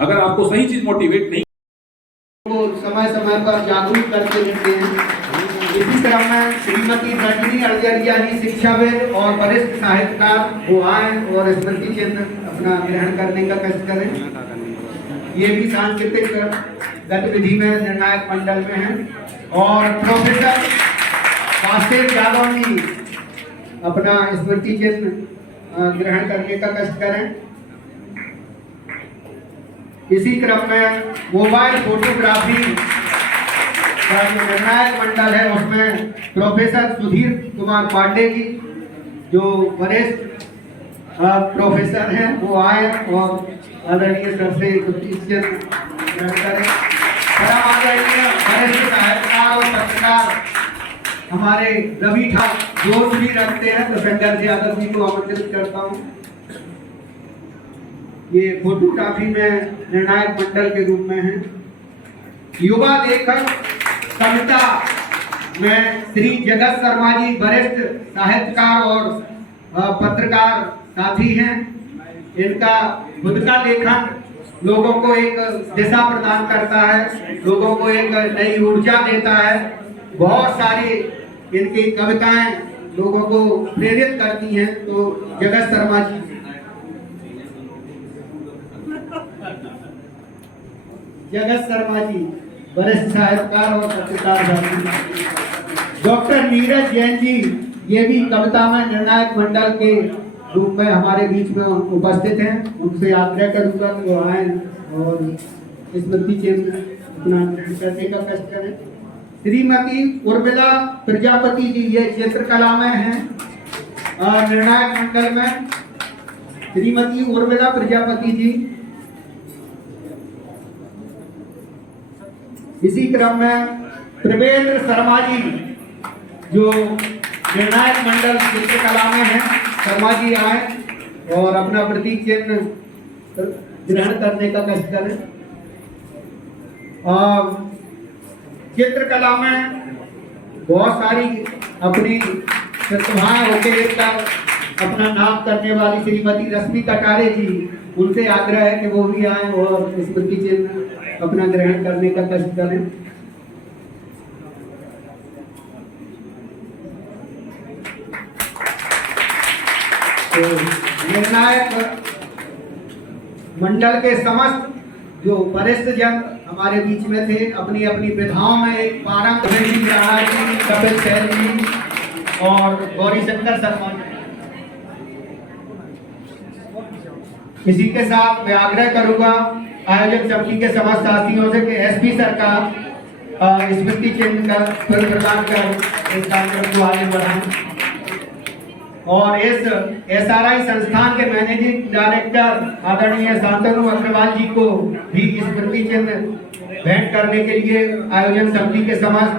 अगर आपको सही चीज मोटिवेट नहीं, वो समय समय पर जागरूक करते रहते हैं। इसी क्रम में श्रीमती रजनी अड़जरिया जी शिक्षाविद और वरिष्ठ साहित्यकार वो आए और स्मृति चिन्ह अपना ग्रहण करने का कष्ट करें। ये भी सांस्कृतिक गतिविधि में निर्णायक मंडल में हैं। और प्रोफेसर वासुदेव यादव जी अपना स्मृति चिन्ह ग्रहण करने का कष्ट करें। इसी क्रम में मोबाइल फोटोग्राफी का जो निर्णायक मंडल है उसमें प्रोफेसर सुधीर कुमार पांडे जी जो वरिष्ठ प्रोफेसर हैं वो आए और आदरणीय सर से ग्रहण करें। वरिष्ठ साहित्यकार और पत्रकार हमारे रवि ठाकुर जोश भी रखते हैं, तो शंकर यादव जी को आमंत्रित करता हूँ। ये फोटोग्राफी में निर्णायक मंडल के रूप में है। युवा लेखक कविता में श्री जगत शर्मा जी वरिष्ठ साहित्यकार और पत्रकार साथी हैं। इनका खुद का लेखन लोगों को एक दिशा प्रदान करता है, लोगों को एक नई ऊर्जा देता है। बहुत सारी इनकी कविताएं लोगों को प्रेरित करती हैं। तो जगत शर्मा जी वरिष्ठ साहित्यकार और पत्रकार साथी। डॉक्टर नीरज जैन जी ये भी कविता में निर्णायक मंडल के रूप में हमारे बीच में उपस्थित हैं। उनसे आग्रह करूंगा कि वो आए और स्मृति चिन्ह अपना ग्रहण करने का कष्ट करें। श्रीमती उर्मिला प्रजापति जी ये चित्रकला में हैं निर्णायक मंडल में। श्रीमती उर्मिला प्रजापति जी। इसी क्रम में प्रवेंद्र शर्मा जी जो निर्णायक मंडल चित्रकला में हैं, शर्मा जी आए और अपना प्रतीक चिन्ह ग्रहण करने का कष्ट करें। और चित्रकला में बहुत सारी अपनी प्रतिभाएं होकर अपना नाम करने वाली श्रीमती रश्मि कटारे जी, उनसे आग्रह है कि वो भी आए और स्मृति चिन्ह अपना ग्रहण करने का कष्ट करें। तो निर्णायक मंडल के समस्त जो वरिष्ठ जन हमारे बीच में थे, अपनी अपनी विधाओं में एक पारंपरिक कपिल सैन जी और गौरी शंकर शर्मा। इसी के साथ मैं आग्रह करूंगा आयोजक समिति के समस्त साथियों से कि एसपी सर का स्मृति चिन्ह का प्रदान कर इस कार्यक्रम को आगे बढ़ाएं। और इस एसआरआई संस्थान के मैनेजिंग डायरेक्टर आदरणीय शांतनु अग्रवाल जी को भी स्मृति चिन्ह भेंट करने के लिए आयोजन समिति के समस्त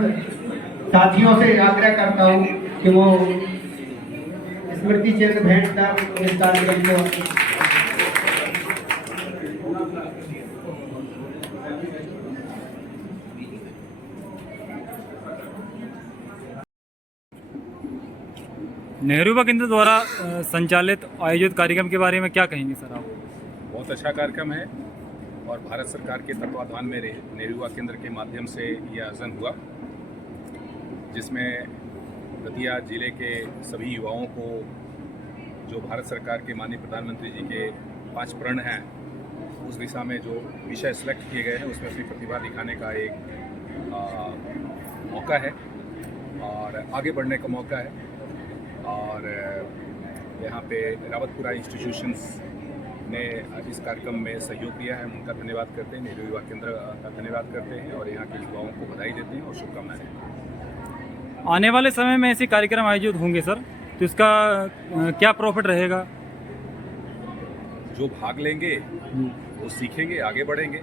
साथियों से आग्रह करता हूं कि वो स्मृति चिन्ह भेंट कर इस कार्यक्रम को नेहरू युवा केंद्र द्वारा संचालित आयोजित कार्यक्रम के बारे में क्या कहेंगे सर आप? बहुत अच्छा कार्यक्रम है और भारत सरकार के तत्वाधान में नेहरू युवा केंद्र के माध्यम से ये आयोजन हुआ, जिसमें दतिया जिले के सभी युवाओं को जो भारत सरकार के माननीय प्रधानमंत्री जी के 5 प्रण हैं उस दिशा में जो विषय सिलेक्ट किए गए हैं उसमें अपनी प्रतिभा दिखाने का एक मौका है और आगे बढ़ने का मौका है। और यहाँ पे रावतपुरा इंस्टीट्यूशंस ने इस कार्यक्रम में सहयोग दिया है, उनका धन्यवाद करते हैं, नेहरू युवा केंद्र का धन्यवाद करते हैं और यहाँ के युवाओं को बधाई देते हैं और शुभकामनाएं देते हैं। आने वाले समय में ऐसे कार्यक्रम आयोजित होंगे सर, तो इसका क्या प्रॉफिट रहेगा? जो भाग लेंगे वो सीखेंगे, आगे बढ़ेंगे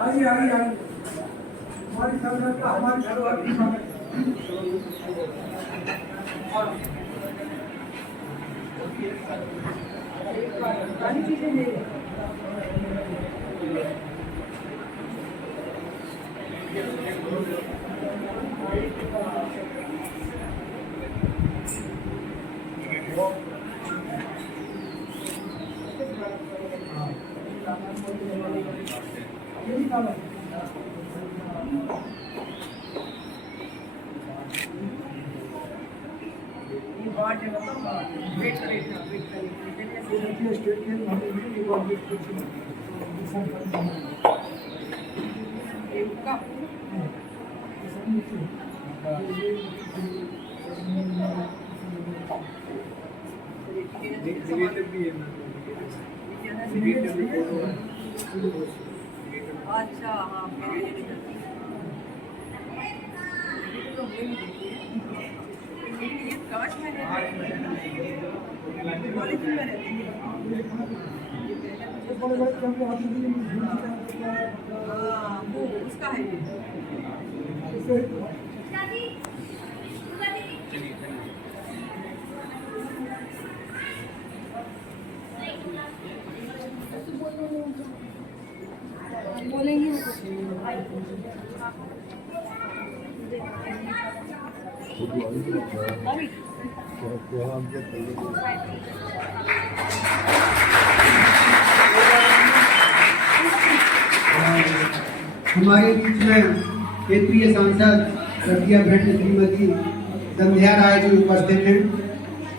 आइए आइए आइए हमारी संगत का हमारी शुरुआत की सारी चीजें ले अच्छा हाँ काश में वो उसका है बोलेंगे हमारे बीच में क्षेत्रीय सांसद सत्या भेंट श्रीमती संध्या राय जी उपस्थित हैं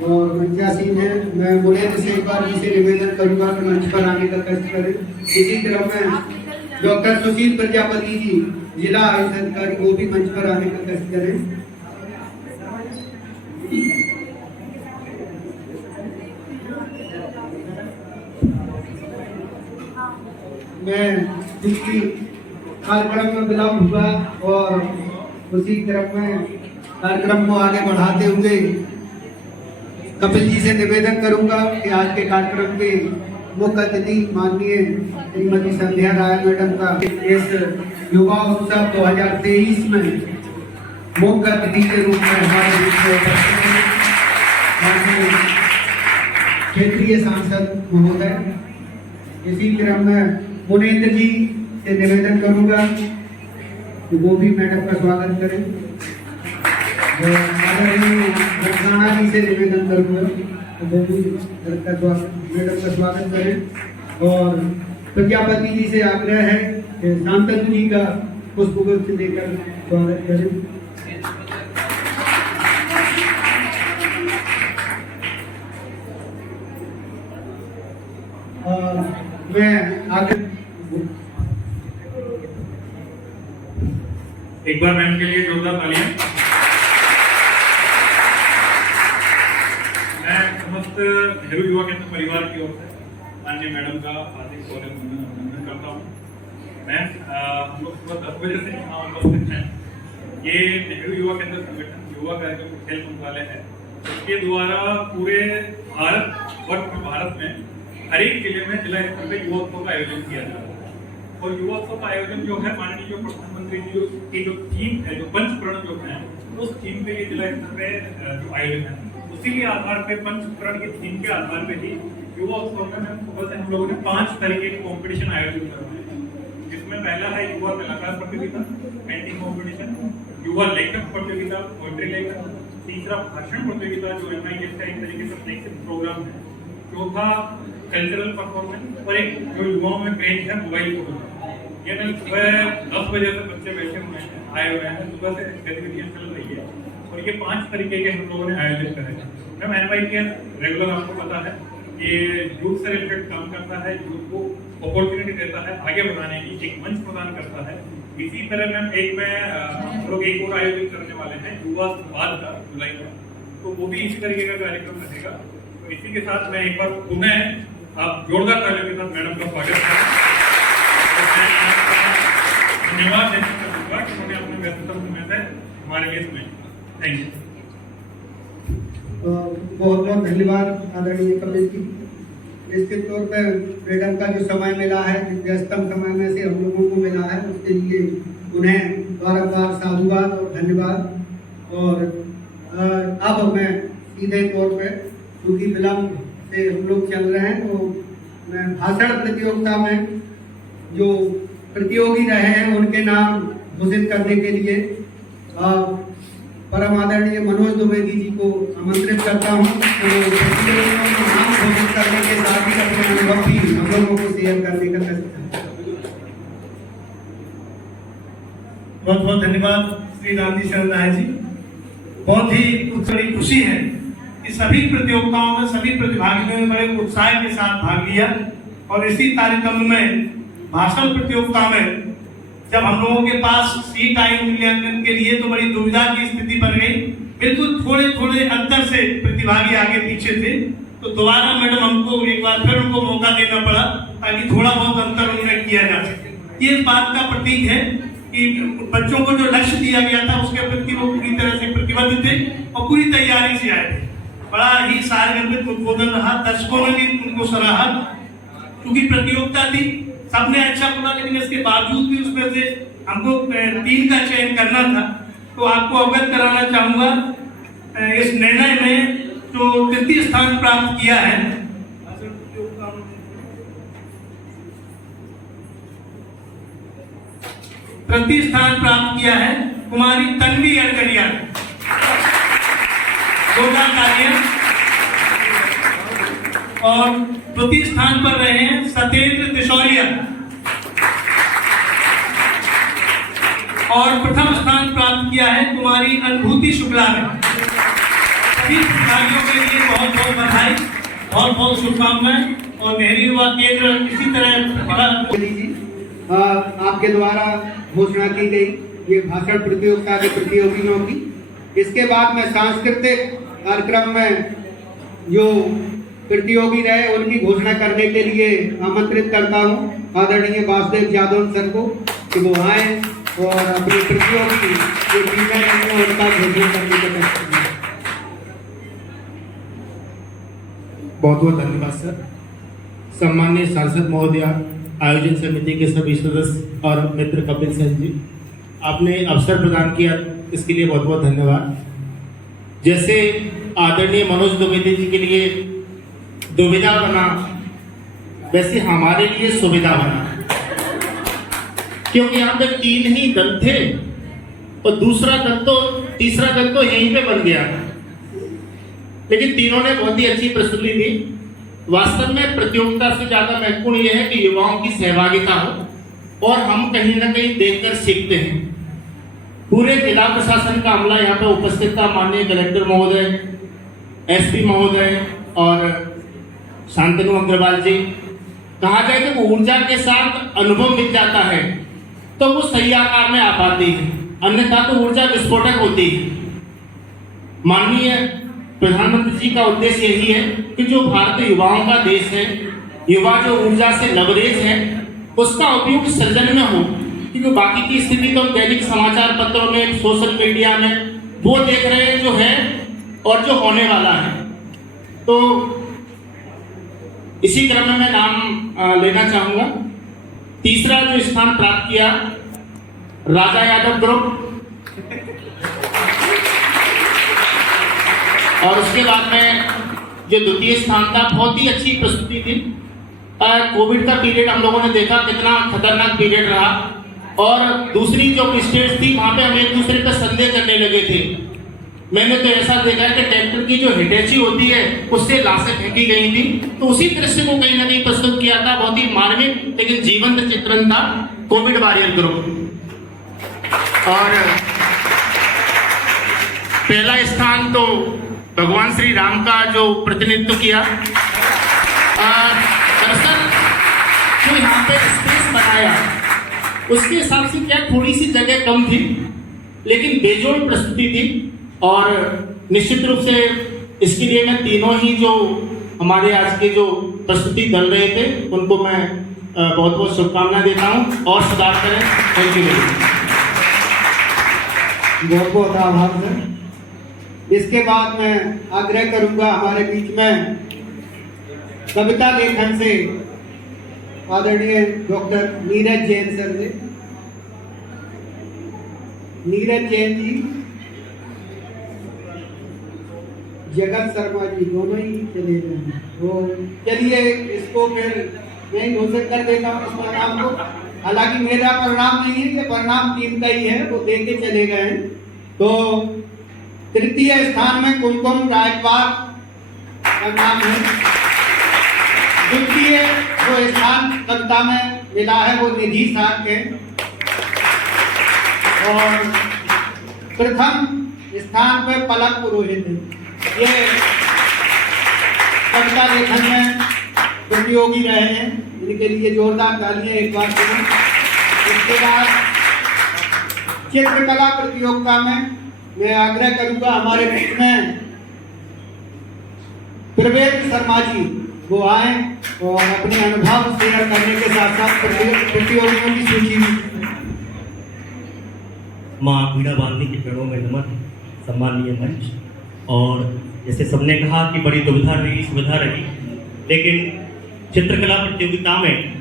और मंचासीन हैं। मैं मुनेन्द्र से एक बार इसे निवेदन करूंगा कि मंच पर आने का कष्ट करें। इसी तरह मैं डॉक्टर सुशील प्रजापति जी जिला आयुष अधिकारी वो भी मंच पर आने का कष्ट करें। मैं जिसकी कार्यक्रम में विलम्ब हुआ और उसी क्रम में कार्यक्रम को आगे बढ़ाते हुए कपिल जी से निवेदन करूंगा कि आज के कार्यक्रम के मुख्य अतिथि माननीय श्रीमती संध्या राय मैडम का इस युवा उत्सव 2023 में मुख्य अतिथि के रूप में हमारे बीच में उपस्थित हैं माननीय क्षेत्रीय सांसद महोदय। इसी क्रम में मुनेन्द्र जी से निवेदन करूंगा तो वो भी मैडम का स्वागत करें। और आदरणीय रंगाना जी से निवेदन करूँगा तो वो भी मैडम का स्वागत करें। और प्रजापति जी से आग्रह है कि शांतनु जी का पुष्पगुच्छ देकर स्वागत करें। और मैं आगे एक बार मैम के लिए जोरदार तालियां। मैं समस्त नेहरू युवा केंद्र परिवार की ओर से माननीय मैडम का हार्दिक स्वागत अभिनंदन करता हूँ। मैम हम लोग सुबह 10 बजे से यहाँ उपस्थित हैं। ये नेहरू युवा केंद्र संगठन युवा कार्यक्रम खेल मंत्रालय है, इसके द्वारा पूरे भारत में हर एक जिले में जिला स्तर पर युवोत्सव का आयोजन किया जा रहा है। और युवोत्सव का आयोजन जो है माननीय जो प्रधानमंत्री जी की जो थीम है, जो पंचप्रण जो है, उस थीम पे ये जिला स्तर पे जो आयोजन है, उसी के आधार पे पंचप्रण की थीम के आधार पे ही युवोत्सव में हम लोगों ने 5 तरीके के कॉम्पिटिशन आयोजित करवाए हैं, जिसमें पहला है युवा कलाकार प्रतियोगिता, पेंटिंग कॉम्पिटिशन, युवा लेखक प्रतियोगिता, पोएट्री लेखक, तीसरा भाषण प्रतियोगिता जो MIS का एक तरीके से फ्लेक्सिबल प्रोग्राम है, चौथा कल्चरल परफॉर्मेंस और एक जो युवाओं में क्रेज है मोबाइल फोन। ये मैं सुबह 10 बजे से बच्चे बैठे हुए हैं, आए हुए हैं, सुबह से गतिविधियां चल रही है और ये 5 तरीके के हम लोगों ने आयोजित करे हैं। मैम MIS रेगुलर आपको पता है ये यूथ से रिलेटेड काम करता है, यूथ को अपॉर्चुनिटी देता है आगे बढ़ाने की, एक मंच प्रदान करता है। इसी तरह मैम हम लोग एक और आयोजित करने वाले हैं युवा संवाद का जुलाई में, तो वो भी इसी तरीके का कार्यक्रम रहेगा। तो इसी के साथ मैं एक बार पुनः आप जोरदार तालियों के साथ मैडम का स्वागत करें। धन्यवाद देना चाहूँगा कि उन्होंने अपने व्यस्ततम समय से हमारे लिए समय। Thank you. बहुत बहुत धन्यवाद आदरणीय कपिल जी। निश्चित तौर पर मैडम का जो समय मिला है, व्यस्तम समय में से हम लोगों को मिला है, उसके लिए उन्हें बारंबार साधुवाद और धन्यवाद। और अब मैं सीधे तौर पर क्योंकि विलम्ब से हम लोग चल रहे हैं, तो मैं भाषण प्रतियोगिता में जो प्रतियोगी रहे हैं उनके नाम घोषित करने के लिए परम आदरणीय मनोज द्विवेदी जी को आमंत्रित करता हूं। तो प्रतियोगियों के नाम घोषित करने के साथ ही अपने अनुभव भी हम लोगों को शेयर करने का बहुत बहुत धन्यवाद श्री रामजी शरण राय जी। बहुत ही बड़ी खुशी है कि सभी प्रतियोगिताओं में सभी प्रतिभागियों ने बड़े उत्साह के साथ भाग लिया। और इसी कार्यक्रम में भाषण प्रतियोगिता में जब हम लोगों के पास सीट आई मूल्यांकन के लिए तो बड़ी दुविधा की स्थिति बन गई। बिल्कुल थोड़े थोड़े अंतर से प्रतिभागी आगे पीछे थे, तो दोबारा मैडम हमको एक बार फिर उनको मौका देना पड़ा ताकि थोड़ा बहुत अंतर उन्हें किया जा सके। ये इस बात का प्रतीक है कि बच्चों को जो लक्ष्य दिया गया था उसके प्रति वो पूरी तरह से प्रतिबद्ध थे और पूरी तैयारी से आए थे। बड़ा ही सारगर्भित उद्बोधन रहा, दर्शकों ने भी उनको सराहा। क्योंकि प्रतियोगिता थी, सबने अच्छा बोला, लेकिन इसके बावजूद भी उसमें से हमको 3 का चयन करना था। तो आपको अवगत कराना चाहूंगा इस निर्णय में जो तृतीय स्थान प्राप्त किया है, तृतीय स्थान प्राप्त किया है कुमारी तन्वी अड़कड़िया। और तृतीय स्थान पर रहे हैं सत्येंद्र तिशौरिया और प्रथम स्थान प्राप्त किया है कुमारी अनुभूति शुक्ला ने। सभी प्रतिभागियों के लिए बहुत बहुत बधाई, बहुत बहुत शुभकामनाएं। और नेहरू युवा केंद्र इसी तरह आपके द्वारा घोषणा की गई ये भाषण प्रतियोगिता के प्रतियोगियों की। इसके बाद मैं सांस्कृतिक कार्यक्रम में जो प्रतियोगी रहे उनकी घोषणा करने के लिए आमंत्रित करता हूं आदरणीय वासुदेव यादव सर को कि वो आए और अपने प्रतियोगी जो टीमें हैं उनका घोषणा करने के लिए। बहुत बहुत धन्यवाद सर। सम्माननीय सांसद महोदय, आयोजन समिति के सभी सदस्य और मित्र कपिल सिंह जी, आपने अवसर प्रदान किया, इसके लिए बहुत बहुत धन्यवाद। जैसे आदरणीय मनोज द्विवेदी जी के लिए दुविधा बना, वैसे हमारे लिए सुविधा बना। क्योंकि यहाँ पे 3 ही दल थे और तीसरा दल तो यहीं पे बन गया। लेकिन तीनों ने बहुत ही अच्छी प्रस्तुति दी। वास्तव में प्रतियोगिता से ज्यादा महत्वपूर्ण यह है कि युवाओं की सहभागिता हो और हम कहीं ना कहीं देखकर सीखते हैं। पूरे जिला प्रशासन का अमला यहाँ पे उपस्थित था, माननीय कलेक्टर महोदय, एसपी महोदय और शांतनु अग्रवाल जी। कहा जाए कि ऊर्जा के साथ अनुभव मिल जाता है तो वो सही आकार में आ पाती है, अन्यथा तो ऊर्जा विस्फोटक होती है। माननीय प्रधानमंत्री जी का उद्देश्य यही है कि जो भारत युवाओं का देश है, युवा जो ऊर्जा से लबरेज है, उसका उपयोग सृजन में हो। क्योंकि बाकी की स्थिति तो दैनिक समाचार पत्रों में, सोशल मीडिया में वो देख रहे हैं जो है और जो होने वाला है। तो इसी क्रम में मैं नाम लेना चाहूंगा। तीसरा जो स्थान प्राप्त किया राजा यादव ग्रुप, और उसके बाद में जो द्वितीय स्थान था, बहुत ही अच्छी प्रस्तुति थी। कोविड का पीरियड हम लोगों ने देखा कितना खतरनाक पीरियड रहा, और दूसरी जो स्टेज थी वहां पे हम एक दूसरे का संदेह करने लगे थे। मैंने तो ऐसा देखा है कि ट्रैक्टर की जो हिटैची होती है उससे लाशें फेंकी गई थी, तो उसी दृश्य को कहीं ना कहीं प्रस्तुत किया था। बहुत ही मार्मिक लेकिन जीवंत चित्रण था कोविड वॉरियर ग्रुप। और पहला स्थान तो भगवान श्री राम का जो प्रतिनिधित्व किया। दरअसल जो यहाँ पे स्पेस बनाया उसके हिसाब से क्या थोड़ी सी जगह कम थी, लेकिन बेजोड़ प्रस्तुति थी। और निश्चित रूप से इसके लिए मैं तीनों ही जो हमारे आज के जो प्रस्तुति दल रहे थे उनको मैं बहुत बहुत शुभकामनाएं देता हूं और सुधार करें। Thank you. बहुत बहुत आभार सर। इसके बाद मैं आग्रह करूंगा हमारे बीच में कविता लेखन से आदरणीय डॉक्टर नीरज जैन सर से। नीरज जैन जी, जगत शर्मा जी, दोनों ही चले गए। तो चलिए इसको फिर मैं ही घोषित कर देता हूँ इस परिणाम को। हालांकि मेरा परिणाम नहीं है, ये परिणाम टीम का ही है, वो दे के चले गए। तो तृतीय स्थान में कुमकुम रायपाल का नाम है। द्वितीय जो स्थान कविता में मिला है वो निधि साग है। और प्रथम स्थान पर पलक पुरोहित है। ये कविता लेखन में प्रतियोगी रहे हैं, इनके लिए जोरदार तालियां एक बार करें। इसके बाद चित्रकला प्रतियोगिता में मैं आग्रह करूंगा हमारे बीच में प्रवेश शर्मा जी वो आए और अपने अनुभव शेयर करने के साथ साथ प्रतियोगियों की सूची। माँ बीड़ा बांधने के पेड़ों में नमन, सम्मानीय मंच। और जैसे सबने कहा कि बड़ी दुविधा रही, सुविधा रही, लेकिन चित्रकला प्रतियोगिता में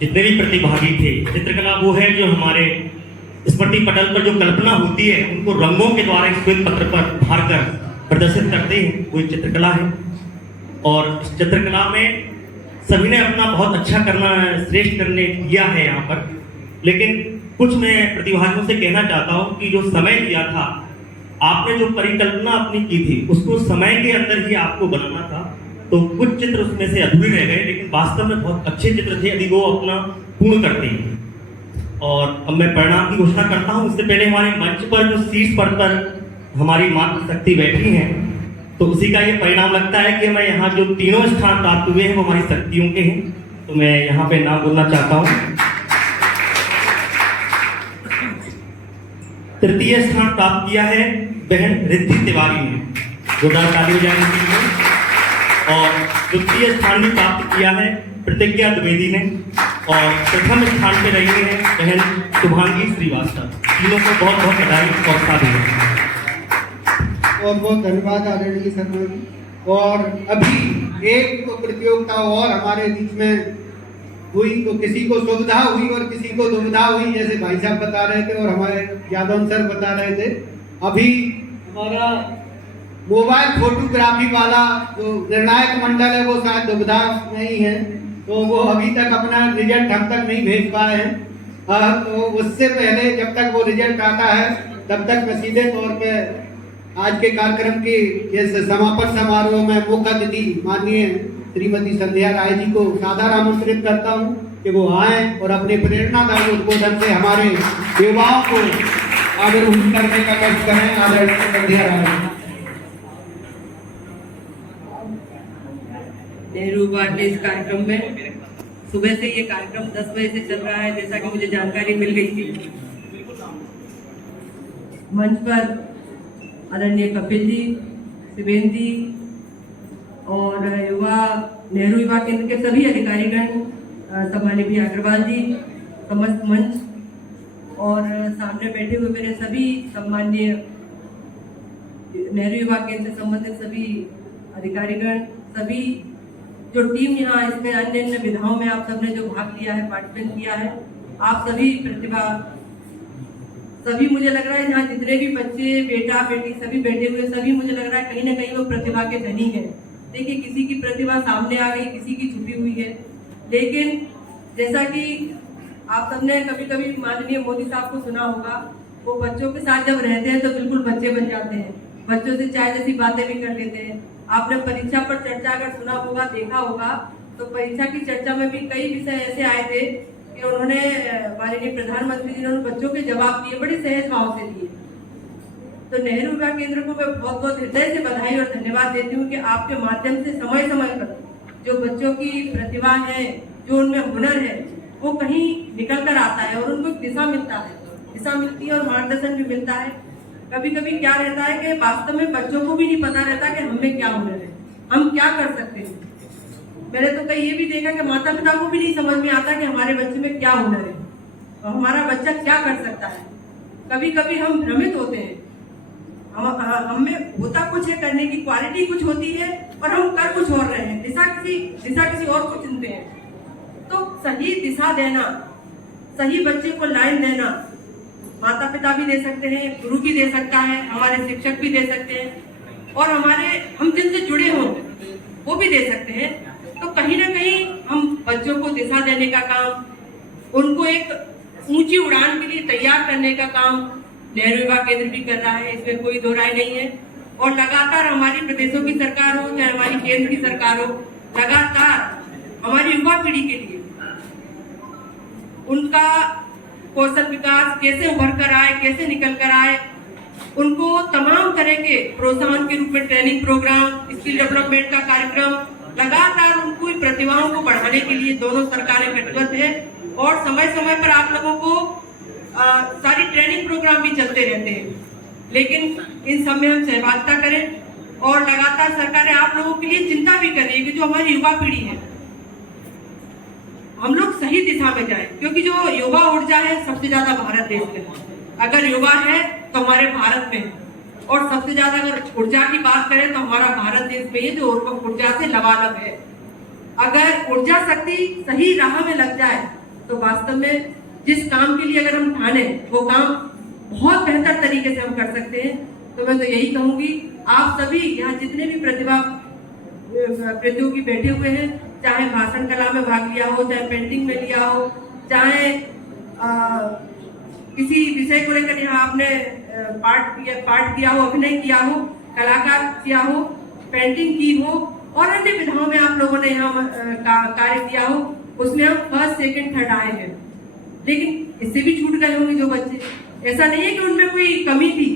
जितने भी प्रतिभागी थे, चित्रकला वो है जो हमारे स्मृति पटल पर जो कल्पना होती है उनको रंगों के द्वारा श्वेत पत्र पर भर कर प्रदर्शित करते हैं, वो एक चित्रकला है। और इस चित्रकला में सभी ने अपना बहुत अच्छा करना, श्रेष्ठ करने किया है यहाँ पर। लेकिन कुछ मैं प्रतिभागियों से कहना चाहता हूँ कि जो समय दिया था, आपने जो परिकल्पना अपनी की थी उसको समय के अंदर ही आपको बनाना था, तो कुछ चित्र उसमें से अधूरे रह गए, लेकिन वास्तव में बहुत अच्छे चित्र थे यदि वो अपना पूर्ण करते हैं। और अब मैं परिणाम की घोषणा करता हूँ। उससे पहले हमारे मंच पर जो शीर्ष पद पर हमारी मातृशक्ति बैठी हैं, तो उसी का ये परिणाम लगता है कि मैं यहाँ जो तीनों स्थान प्राप्त हुए हैं वो हमारी शक्तियों के हैं। तो मैं यहाँ पे नाम बोलना चाहता हूँ। तृतीय स्थान प्राप्त किया है बहन रिद्धि तिवारी ने, जोरदार ताली बजाएं उनके लिए। और द्वितीय स्थान भी प्राप्त किया है प्रतिज्ञा द्विवेदी ने, और प्रथम स्थान पे रही है बहन शुभांगी श्रीवास्तव। तीनों को बहुत बहुत बधाई और साधुवाद। बहुत बहुत धन्यवाद आदरणीय शर्मा जी। और अभी एक प्रतियोगिता और हमारे बीच में हुई, तो किसी को सुविधा हुई और किसी को दुविधा हुई, जैसे भाई साहब बता रहे थे और हमारे यादव सर बता रहे थे। अभी हमारा मोबाइल फोटोग्राफी वाला जो निर्णायक मंडल है वो शायद दुविधा में ही है, तो वो अभी तक अपना रिजल्ट हम तक नहीं भेज पाए हैं। हाँ, तो उससे पहले जब तक वो रिजल्ट आता है तब तक मैं सीधे तौर पे आज के कार्यक्रम की इस समापन समारोह में मुख्य अतिथि माननीय श्रीमती संध्या राय जी को सादर आमंत्रित करता हूँ कि वो आए और अपने प्रेरणादायी उद्बोधन से हमारे युवाओं को आगरूहित करने का कष्ट करें। आदरणीय संध्या राय। नेहरू युवा के इस कार्यक्रम में सुबह से ये कार्यक्रम 10 बजे से चल रहा है, जैसा कि मुझे जानकारी मिल गई थी। मंच पर आदरणीय कपिल जी, शिवेंद्र जी और नेहरू युवा केंद्र के सभी अधिकारीगण, सम्माननीय भी अग्रवाल जी, समस्त मंच और सामने बैठे हुए मेरे सभी सम्माननीय नेहरू युवा केंद्र से संबंधित सभी अधिकारीगण, सभी जो टीम यहाँ इसमें अन्य अन्य विधाओं में आप सबने जो भाग लिया है, पार्टिसिपेट किया है, आप सभी प्रतिभा, सभी मुझे लग रहा है यहाँ जितने भी बच्चे, बेटा बेटी सभी बैठे हुए, सभी मुझे लग रहा है कहीं ना कहीं वो प्रतिभा के धनी हैं। देखिए, किसी की प्रतिभा सामने आ गई, किसी की छुपी हुई है, लेकिन जैसा कि आप सबने कभी कभी माननीय मोदी साहब को सुना होगा, वो बच्चों के साथ जब रहते हैं तो बिल्कुल बच्चे बन जाते हैं, बच्चों से चाय जैसी बातें भी कर लेते हैं। आपने परीक्षा पर चर्चा अगर सुना होगा, देखा होगा, तो परीक्षा की चर्चा में भी कई विषय ऐसे आए थे कि उन्होंने माननीय प्रधानमंत्री जी ने उन बच्चों के जवाब दिए, बड़े सहज भाव से दिए। तो नेहरू युवा केंद्र को मैं बहुत बहुत हृदय से बधाई और धन्यवाद देती हूँ कि आपके माध्यम से समय समय पर जो बच्चों की प्रतिभा है, जो उनमें हुनर है, वो कहीं निकल कर आता है और उनको दिशा मिलता है, दिशा मिलती है और मार्गदर्शन भी मिलता है। कभी कभी क्या रहता है कि वास्तव में बच्चों को भी नहीं पता रहता कि हमें क्या हुनर है, हम क्या कर सकते हैं। मैंने तो कहीं ये भी देखा कि माता पिता को भी नहीं समझ में आता कि हमारे बच्चे में क्या हुनर है और हमारा बच्चा क्या कर सकता है। कभी कभी हम भ्रमित होते हैं, हमें होता कुछ है, करने की क्वालिटी कुछ होती है और हम कर कुछ और रहे हैं, दिशा किसी और को चुनते हैं। तो सही दिशा देना, सही बच्चे को लाइन देना, माता पिता भी दे सकते हैं, गुरु भी दे सकता है, हमारे शिक्षक भी दे सकते हैं और हम जिनसे जुड़े हों वो भी दे सकते हैं। तो कहीं ना कहीं हम बच्चों को दिशा देने का काम, उनको एक ऊंची उड़ान के लिए तैयार करने का काम नेहरू युवा केंद्र भी कर रहा है, इसमें कोई दो राय नहीं है। और लगातार हमारी प्रदेशों की सरकार हो चाहे हमारी केंद्र की सरकार हो, लगातार हमारी युवा पीढ़ी के लिए उनका कौशल विकास कैसे उभर कर आए, कैसे निकल कर आए, उनको तमाम तरह के प्रोत्साहन के रूप में ट्रेनिंग प्रोग्राम, स्किल डेवलपमेंट का कार्यक्रम, लगातार उनको प्रतिभाओं को बढ़ाने के लिए दोनों सरकारें कटिबद्ध है और समय समय पर आप लोगों को सारी ट्रेनिंग प्रोग्राम भी चलते रहते हैं। लेकिन इन सब में हम सहभागिता करें और लगातार सरकारें आप लोगों के लिए चिंता भी कर रही है कि जो हमारी युवा पीढ़ी है, हम लोग सही दिशा में जाएं, क्योंकि जो युवा ऊर्जा है सबसे ज्यादा भारत देश में, अगर युवा है तो हमारे भारत में, और सबसे ज्यादा अगर ऊर्जा की बात करें तो हमारा भारत देश में ये जो ऊर्जा से लबालब है। अगर ऊर्जा शक्ति सही राह में लग जाए तो वास्तव में जिस काम के लिए अगर हम ठाने वो काम बहुत बेहतर तरीके से हम कर सकते हैं। तो मैं तो यही कहूंगी, आप सभी यहाँ जितने भी प्रतियोगी बैठे हुए हैं, चाहे भाषण कला में भाग लिया हो, चाहे पेंटिंग में लिया हो, चाहे किसी विषय को लेकर यहाँ आपने पाठ किया हो, अभिनय किया हो, कलाकार किया हो, पेंटिंग की हो और अन्य विधाओं में आप लोगों ने यहाँ कार्य किया हो, उसमें हम फर्स्ट सेकंड थर्ड आए हैं। लेकिन इससे भी छूट गए होंगे जो बच्चे, ऐसा नहीं है कि उनमें कोई कमी थी,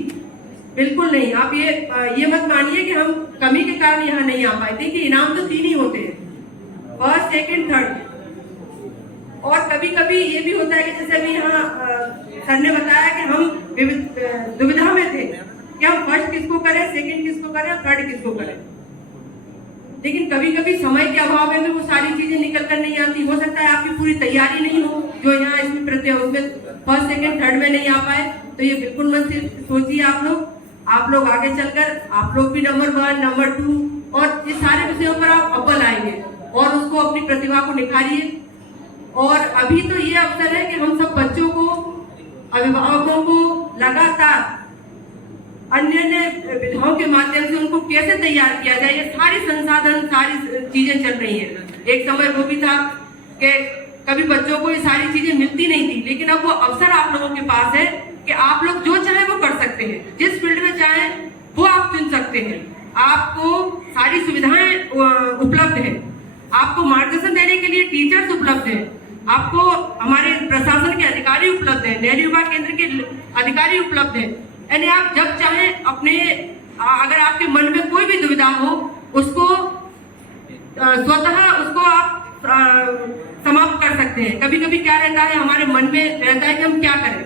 बिल्कुल नहीं। आप ये मत मानिए कि हम कमी के कारण यहाँ नहीं आ पाए। देखिए, इनाम तो 3 ही होते हैं, फर्स्ट सेकंड थर्ड। और कभी कभी ये भी होता है कि जैसे अभी यहाँ सर ने बताया कि हम दुविधा में थे कि हम फर्स्ट किसको करें, सेकंड किसको करें, थर्ड किसको करें। लेकिन कभी कभी समय के अभाव में वो सारी चीजें निकल कर नहीं आती। हो सकता है आपकी पूरी तैयारी नहीं हो, जो यहाँ इसमें फर्स्ट सेकंड थर्ड में नहीं आ पाए, तो ये बिल्कुल मत सोचिए। आप लोग आगे चलकर आप लोग भी नंबर 1, नंबर 2 और इस सारे विषयों पर आप अव्वल आएंगे और उसको अपनी प्रतिभा को निखारिए। और अभी तो ये अवसर है कि हम सब बच्चों को, अभिभावकों को लगातार अन्य अन्य विधाओं के माध्यम से उनको कैसे तैयार किया जाए, ये सारी संसाधन, सारी चीजें चल रही हैं। एक समय वो भी था कि कभी बच्चों को ये सारी चीजें मिलती नहीं थी, लेकिन अब वो अवसर आप लोगों के पास है कि आप लोग जो चाहे वो कर सकते हैं, जिस फील्ड में चाहे वो आप चुन सकते हैं। आपको सारी सुविधाएं उपलब्ध है, आपको मार्गदर्शन देने के लिए टीचर्स उपलब्ध है, आपको हमारे प्रशासन के अधिकारी उपलब्ध है, नेहरू युवा केंद्र के अधिकारी उपलब्ध है। यानी आप जब चाहे अपने, अगर आपके मन में कोई भी दुविधा हो उसको स्वतः उसको आप समाप्त कर सकते हैं। कभी कभी क्या रहता है, हमारे मन में रहता है कि हम क्या करें,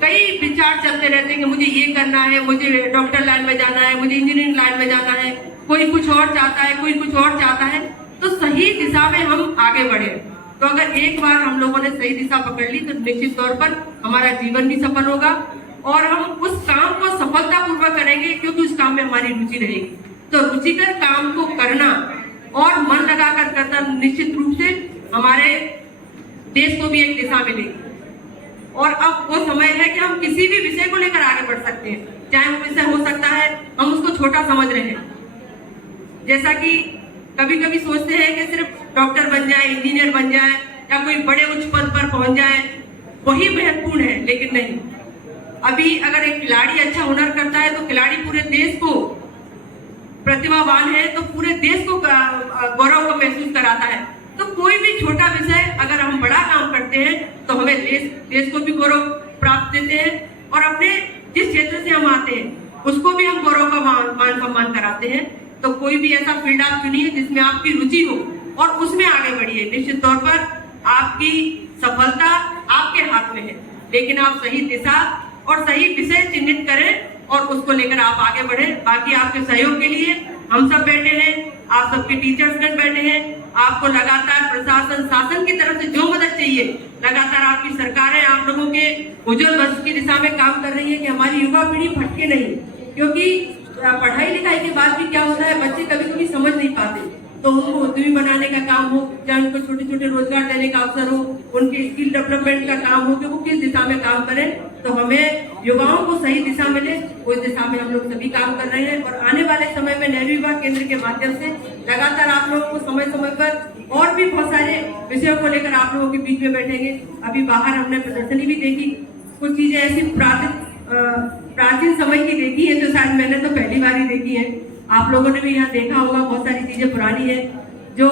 कई विचार चलते रहते हैं कि मुझे ये करना है, मुझे डॉक्टर लाइन में जाना है, मुझे इंजीनियरिंग लाइन में जाना है, कोई कुछ और चाहता है, कोई कुछ और चाहता है। तो सही दिशा में हम आगे बढ़े, तो अगर एक बार हम लोगों ने सही दिशा पकड़ ली तो निश्चित तौर पर हमारा जीवन भी सफल होगा और हम उस काम को सफलतापूर्वक करेंगे, क्योंकि उस काम में हमारी रुचि रहेगी। तो रुचिकर काम को करना और मन लगाकर करना निश्चित रूप से हमारे देश को भी एक दिशा मिलेगी। और अब वो समय है कि हम किसी भी विषय को लेकर आगे बढ़ सकते हैं, चाहे वो विषय हो सकता है हम उसको छोटा समझ रहे हैं। जैसा कि कभी कभी सोचते हैं कि सिर्फ डॉक्टर बन जाए, इंजीनियर बन जाए या कोई बड़े उच्च पद पर पहुंच जाए वही महत्वपूर्ण है, लेकिन नहीं। अभी अगर एक खिलाड़ी अच्छा हुनर करता है तो खिलाड़ी पूरे देश को, प्रतिभावान है तो पूरे देश को गौरव को महसूस कराता है। तो कोई भी छोटा विषय अगर हम बड़ा काम करते हैं तो हमें देश को भी गौरव प्राप्त देते हैं और अपने जिस क्षेत्र से हम आते हैं उसको भी हम गौरव का मान सम्मान कराते हैं। तो कोई भी ऐसा फील्ड आप चुनिए जिसमें आपकी रुचि हो और उसमें आगे बढ़िए। निश्चित तौर पर आपकी सफलता आपके हाथ में है, लेकिन आप सही दिशा और सही विषय चिन्हित करें और उसको लेकर आप आगे बढ़े। बाकी आपके सहयोग के लिए हम सब बैठे हैं, आप सबके टीचर्सगण बैठे हैं। आपको लगातार प्रशासन शासन की तरफ से जो मदद चाहिए, लगातार आपकी सरकारें आप लोगों के उज्जवल भविष्य की दिशा में काम कर रही है कि हमारी युवा पीढ़ी भटके नहीं। क्योंकि पढ़ाई लिखाई के बाद भी क्या होता है, बच्चे कभी कभी समझ नहीं पाते, तो उनको उद्यमी बनाने का काम हो, चाहे उनको छोटे छोटे रोजगार देने का अवसर हो, उनके स्किल डेवलपमेंट का काम हो कि वो किस दिशा में काम करें, तो हमें युवाओं को सही दिशा मिले, उस दिशा में हम लोग सभी काम कर रहे हैं। और आने वाले समय में नेहरू युवा केंद्र के माध्यम से लगातार आप लोगों को समय समय पर और भी बहुत सारे विषयों को लेकर आप लोगों के बीच में बैठेंगे। अभी बाहर हमने प्रदर्शनी भी देखी, कुछ चीजें ऐसी प्राचीन समय की देखी है जो शायद मैंने तो पहली बार ही देखी है। आप लोगों ने भी यहाँ देखा होगा, बहुत सारी चीजें पुरानी है जो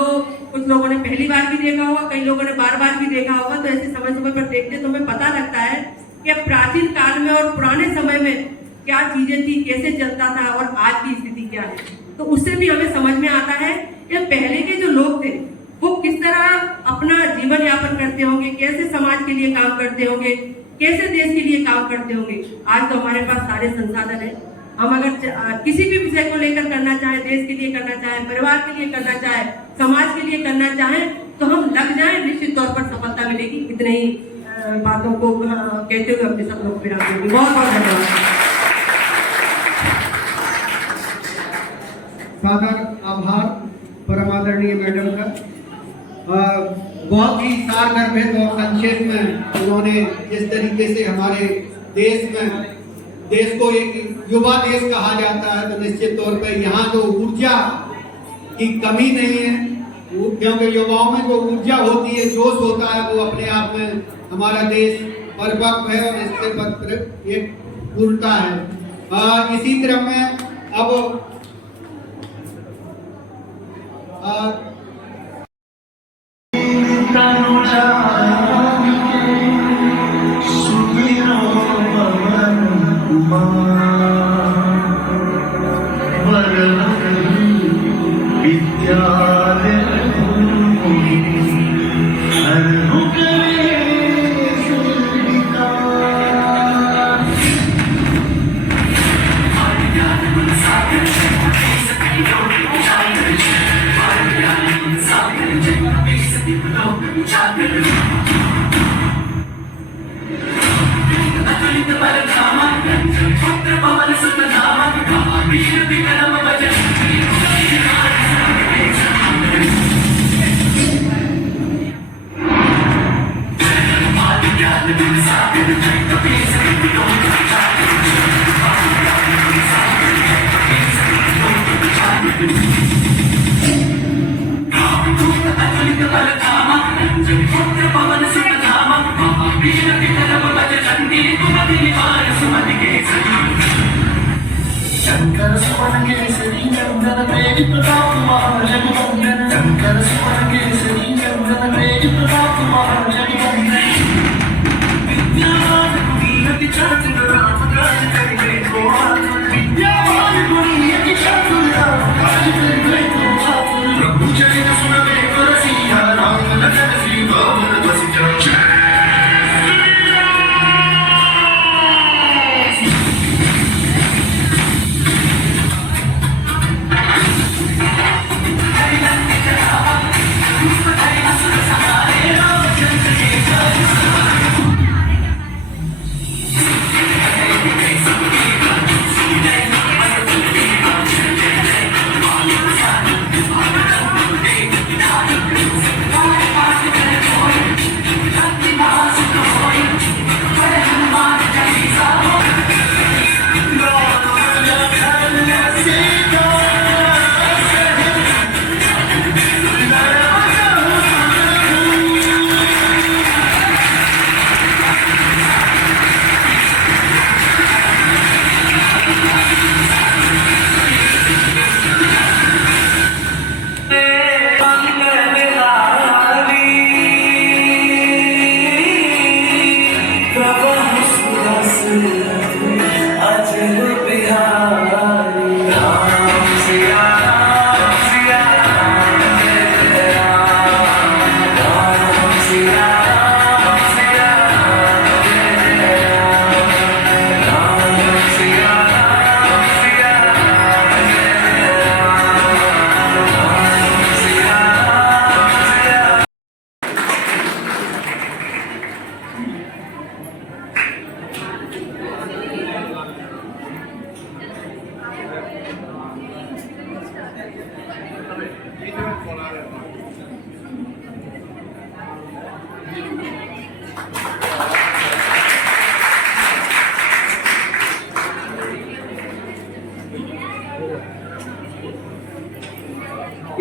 कुछ लोगों ने पहली बार भी देखा होगा, कई लोगों ने बार बार भी देखा होगा। तो ऐसे समय समय पर देखते तो हमें पता लगता है कि प्राचीन काल में और पुराने समय में क्या चीजें थी, कैसे चलता था और आज की स्थिति क्या है। तो उससे भी हमें समझ में आता है कि पहले के जो लोग थे वो किस तरह अपना जीवन यापन करते होंगे, कैसे समाज के लिए काम करते होंगे, कैसे देश के लिए काम करते होंगे। आज तो हमारे पास सारे संसाधन है, हम अगर किसी भी विषय को लेकर करना चाहे, देश के लिए करना चाहे, परिवार के लिए करना चाहे, समाज के लिए करना चाहे, तो हम लग जाए, निश्चित तौर पर सफलता मिलेगी। इतने ही बातों को कहते हुए अपने सब लोग विराम देंगे। बहुत बहुत धन्यवाद। फादर आभार परम आदरणीय मैडम का, बहुत ही सारगर्भित और संक्षेप में उन्होंने जिस तरीके से हमारे देश को एक युवा देश कहा जाता है, तो निश्चित तौर पर यहाँ जो ऊर्जा की कमी नहीं है, क्योंकि युवाओं में जो ऊर्जा होती है, जोश होता है, वो अपने आप में हमारा देश परिपक्व है और इससे एक पूर्णता है। इसी क्रम में अब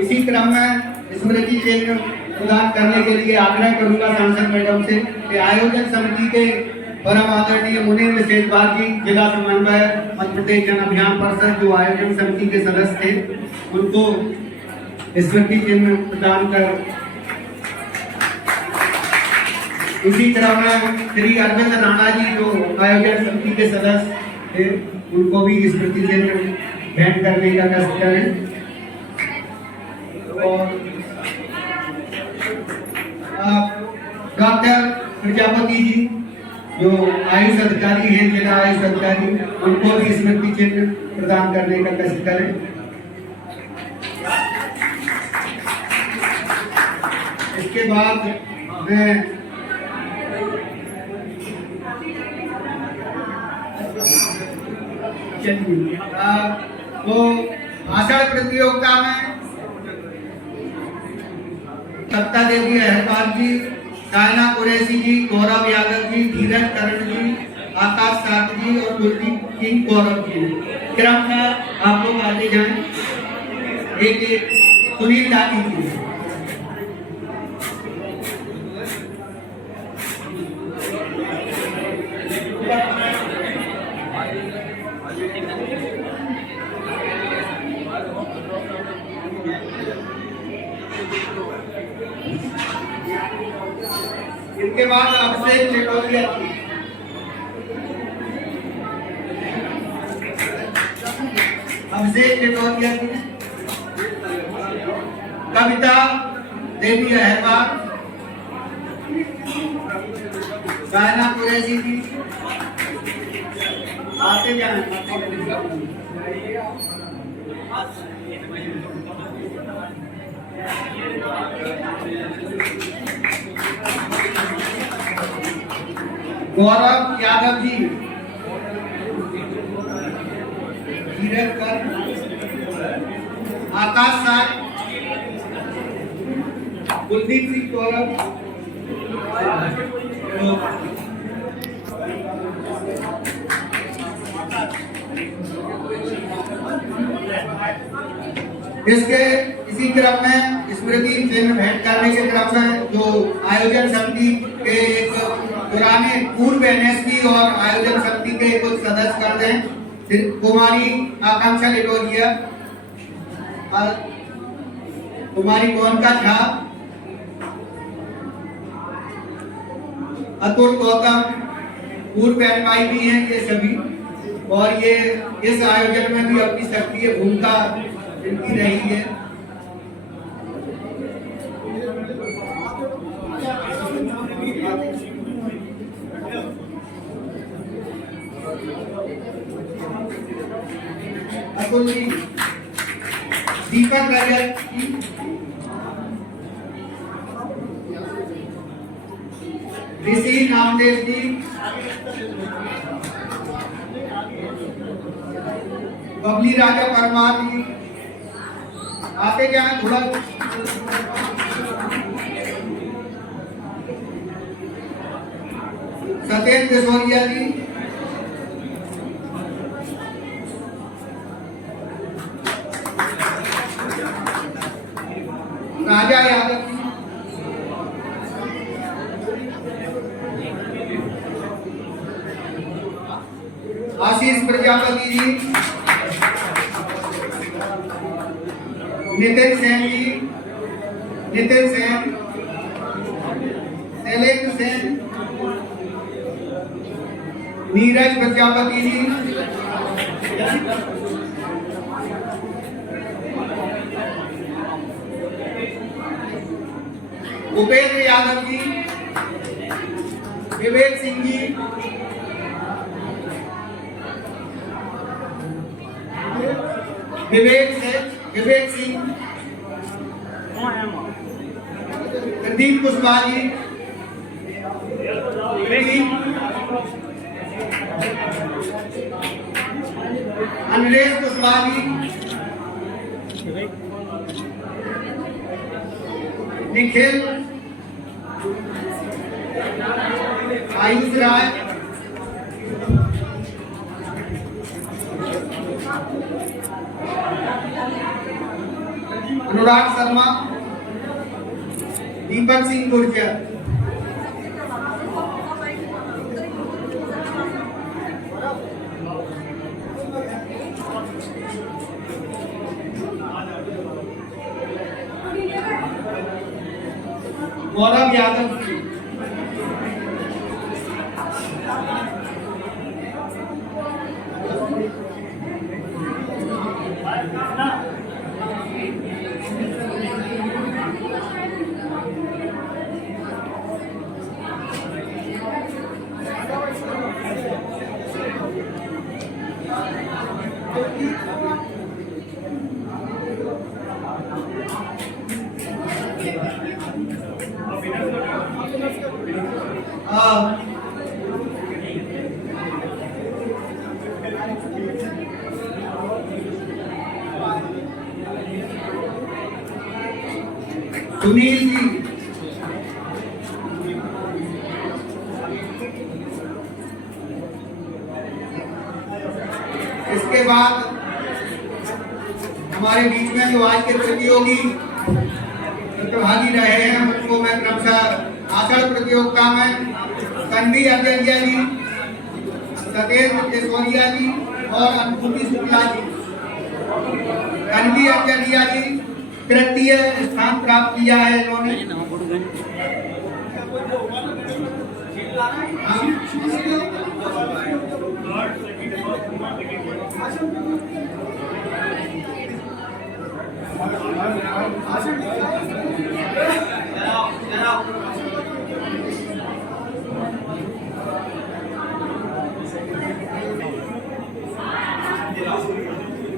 इसी क्रम में स्मृति चिन्ह प्रदान करने के लिए आग्रह करूंगा सांसद मैडम से कि आयोजन समिति के परम आदरणीय मुनीन्द्र शेजवार जी, जिला समन्वय मध्य प्रदेश जन अभियान परिषद, जो आयोजन समिति के सदस्य थे, उनको स्मृति चिन्ह प्रदान कर इसी क्रम में श्री अरविंद राणा जी, जो आयोजन समिति के सदस्य थे, उनको भी स्मृति चिन्ह भेंट करने का कष्ट करें। और डॉक्टर प्रजापति जी, जो आयुष अधिकारी हैं, जिला आयुष अधिकारी, उनको भी स्मृति चिन्ह प्रदान करने का कष्ट करें। इसके बाद मैं तो भाषण प्रतियोगिता में सत्ता देवी अहरवाल जी, सायना कुरैशी जी, गौरव यादव जी, धीरज करण जी, आकाश साथ जी और कुलदीप सिंह गौरव जी। क्रम का आप लोग आगे जाएं। एक सुनील दादी जी। इनके बाद अभिषेक चटोलिया जी, कविता देवी अहरवाल, सायना कुरैशी जी, आते जाए। गौरव यादव जी, धीरज कर, आकाश साथ, कुलदीप सिंह गौरव, इसके इसी क्रम में स्मृति चिन्ह भेंट करने के क्रम में जो आयोजन समिति के एक पुराने पूर्व एनएसपी और आयोजन समिति के कुछ सदस्य करते हैं, फिर कुमारी आकांक्षा लिडोरिया, कुमारी गोनका झा, अतुल गौतम, पूर्व एनवाई भी हैं ये सभी, और ये इस आयोजन में भी अपनी सक्रिय भूमिका इनकी रही है। अतुल जी, दीपक रजत जी, ऋषि नामदेव जी, बबली राजा परमार जी, आते जाए थोड़ा। सत्येंद्र सिसोदिया जी, राजा यादव जी, आशीष प्रजापति जी, नितिन सेन जी, नितिन सेन, शैलेंद्र सेन, नीरज प्रजापति जी, उपेंद्र यादव जी, विवेक सिंह जी, विवेक सिंह, प्रदीप कुशवाहा जी, अनिलेश कुशवाहा जी, निखिल, आयुष राय, अनुराग शर्मा, दीपक सिंह गुर्जर, गौरव यादव जी, सुनील जी, इसके बाद हमारे बीच में जो आज के प्रतियोगी प्रतिभागी रहे हैं उनको मैं क्रमशः भाषण प्रतियोगिता में कन्वी अजरिया जी, सत्येंद्र सिसोदिया जी और अनुभूति शुक्ला जी, कन्वी अजरिया जी तृतीय स्थान प्राप्त किया है इन्होंने।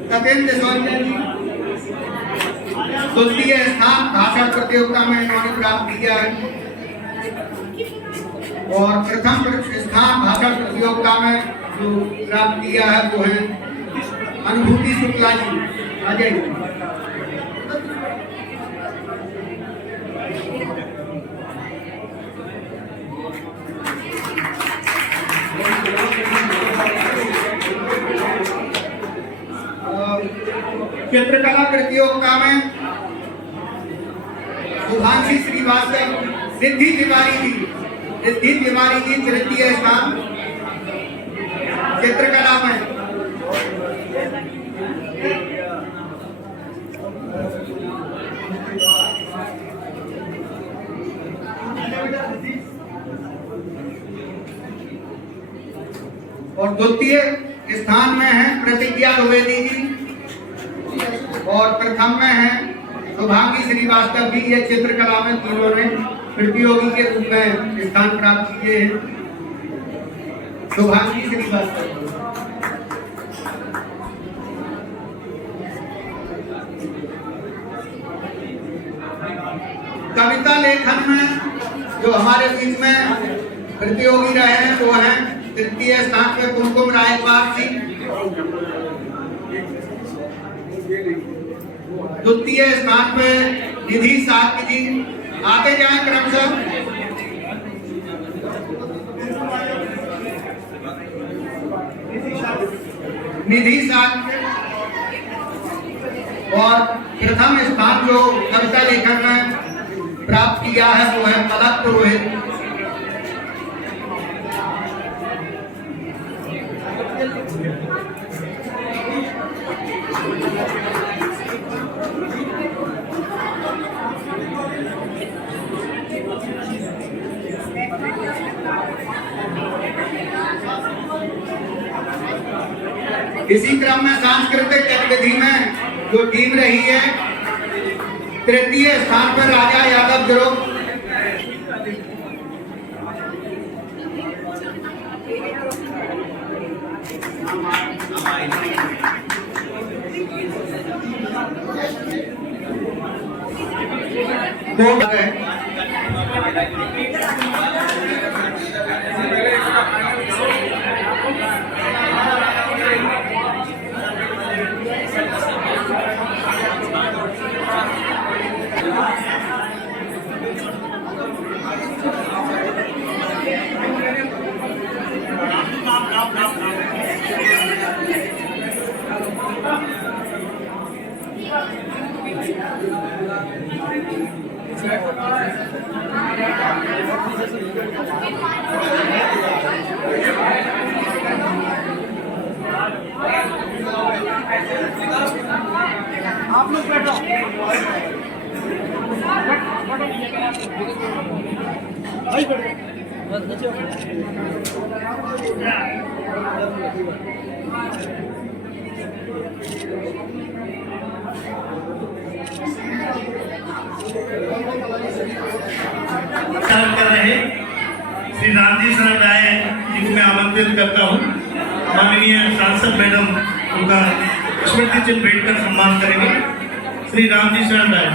सत्येंद्र सिसोदिया जी द्वितीय स्थान भाषण प्रतियोगिता में इन्होंने प्राप्त किया है और प्रथम स्थान भाषण प्रतियोगिता में जो प्राप्त किया है वो है अनुभूति शुक्ला जी, अजय। चित्रकला प्रतियोगिता में शुभांशी श्रीवास्तव, सिद्धि तिवारी जी तृतीय स्थान चित्रकला में। द्वितीय स्थान में है प्रतिज्ञा द्विवेदी जी और प्रथम में है शुभांगी श्रीवास्तव जी। ये चित्रकला में तीनों ने प्रतियोगी के रूप में स्थान प्राप्त किए हैं। शुभांगी श्रीवास्तव कविता लेखन में जो हमारे बीच में प्रतियोगी रहे हैं वो हैं तृतीय स्थान पे कुमकुम रायपाल जी, द्वितीय स्थान पे निधि साक्य जी। आते जाए क्रमशः। निधि साक्य और प्रथम स्थान जो कविता लेखन में प्राप्त किया है वो है पलक पुरोहित। इसी क्रम में सांस्कृतिक गतिविधि में जो टीम रही है, तृतीय स्थान पर राजा यादव ग्रुप, आप लोग बैठो। कर रहे श्री रामजी शरण राय जी को मैं आमंत्रित करता हूँ। माननीय सांसद मैडम उनका स्मृति चिन्ह भेंट कर सम्मान करेंगे। श्री रामजी शरण राय।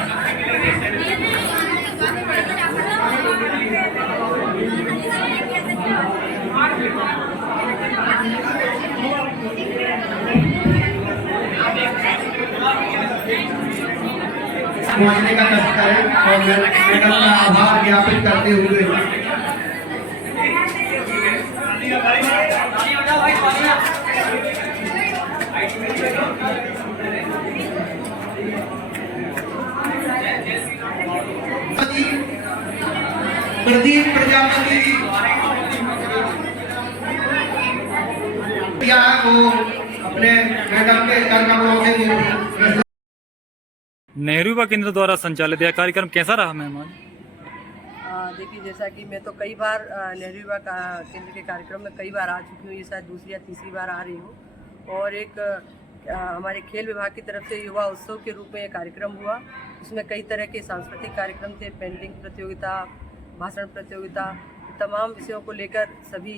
पहुंचने का कष्ट करें और मैडम का आभार ज्ञापित करते हुए प्रदीप प्रजापति जी वो अपने मैडम के कर्मयों से। नेहरू युवा केंद्र द्वारा संचालित यह कार्यक्रम कैसा रहा मेहमान? देखिए, जैसा कि मैं तो कई बार नेहरू युवा केंद्र के कार्यक्रम में कई बार आ चुकी हूँ। ये शायद दूसरी या तीसरी बार आ रही हूँ। और एक हमारे खेल विभाग की तरफ से युवा उत्सव के रूप में ये कार्यक्रम हुआ। उसमें कई तरह के सांस्कृतिक कार्यक्रम थे, पेंटिंग प्रतियोगिता, भाषण प्रतियोगिता, तमाम विषयों को लेकर सभी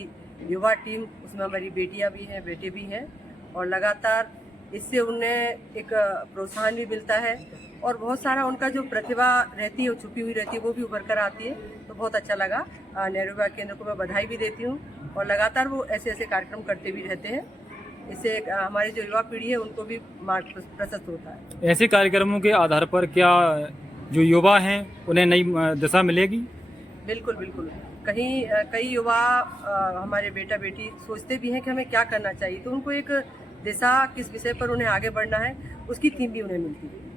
युवा टीम, उसमें हमारी बेटियां भी हैं, बेटे भी हैं। और लगातार इससे उन्हें एक प्रोत्साहन भी मिलता है और बहुत सारा उनका जो प्रतिभा रहती है, वो छुपी हुई रहती है, वो भी उभर कर आती है। तो बहुत अच्छा लगा। नेहरू युवा केंद्र को मैं बधाई भी देती हूँ और लगातार वो ऐसे ऐसे कार्यक्रम करते भी रहते हैं। इससे हमारी जो युवा पीढ़ी है उनको भी मार्ग प्रशस्त होता है। ऐसे कार्यक्रमों के आधार पर क्या जो युवा हैं उन्हें नई दिशा मिलेगी? बिल्कुल बिल्कुल। कई युवा हमारे बेटा बेटी सोचते भी हैं कि हमें क्या करना चाहिए, तो उनको एक दिशा, किस विषय पर उन्हें आगे बढ़ना है, उसकी थीम भी उन्हें मिलती है।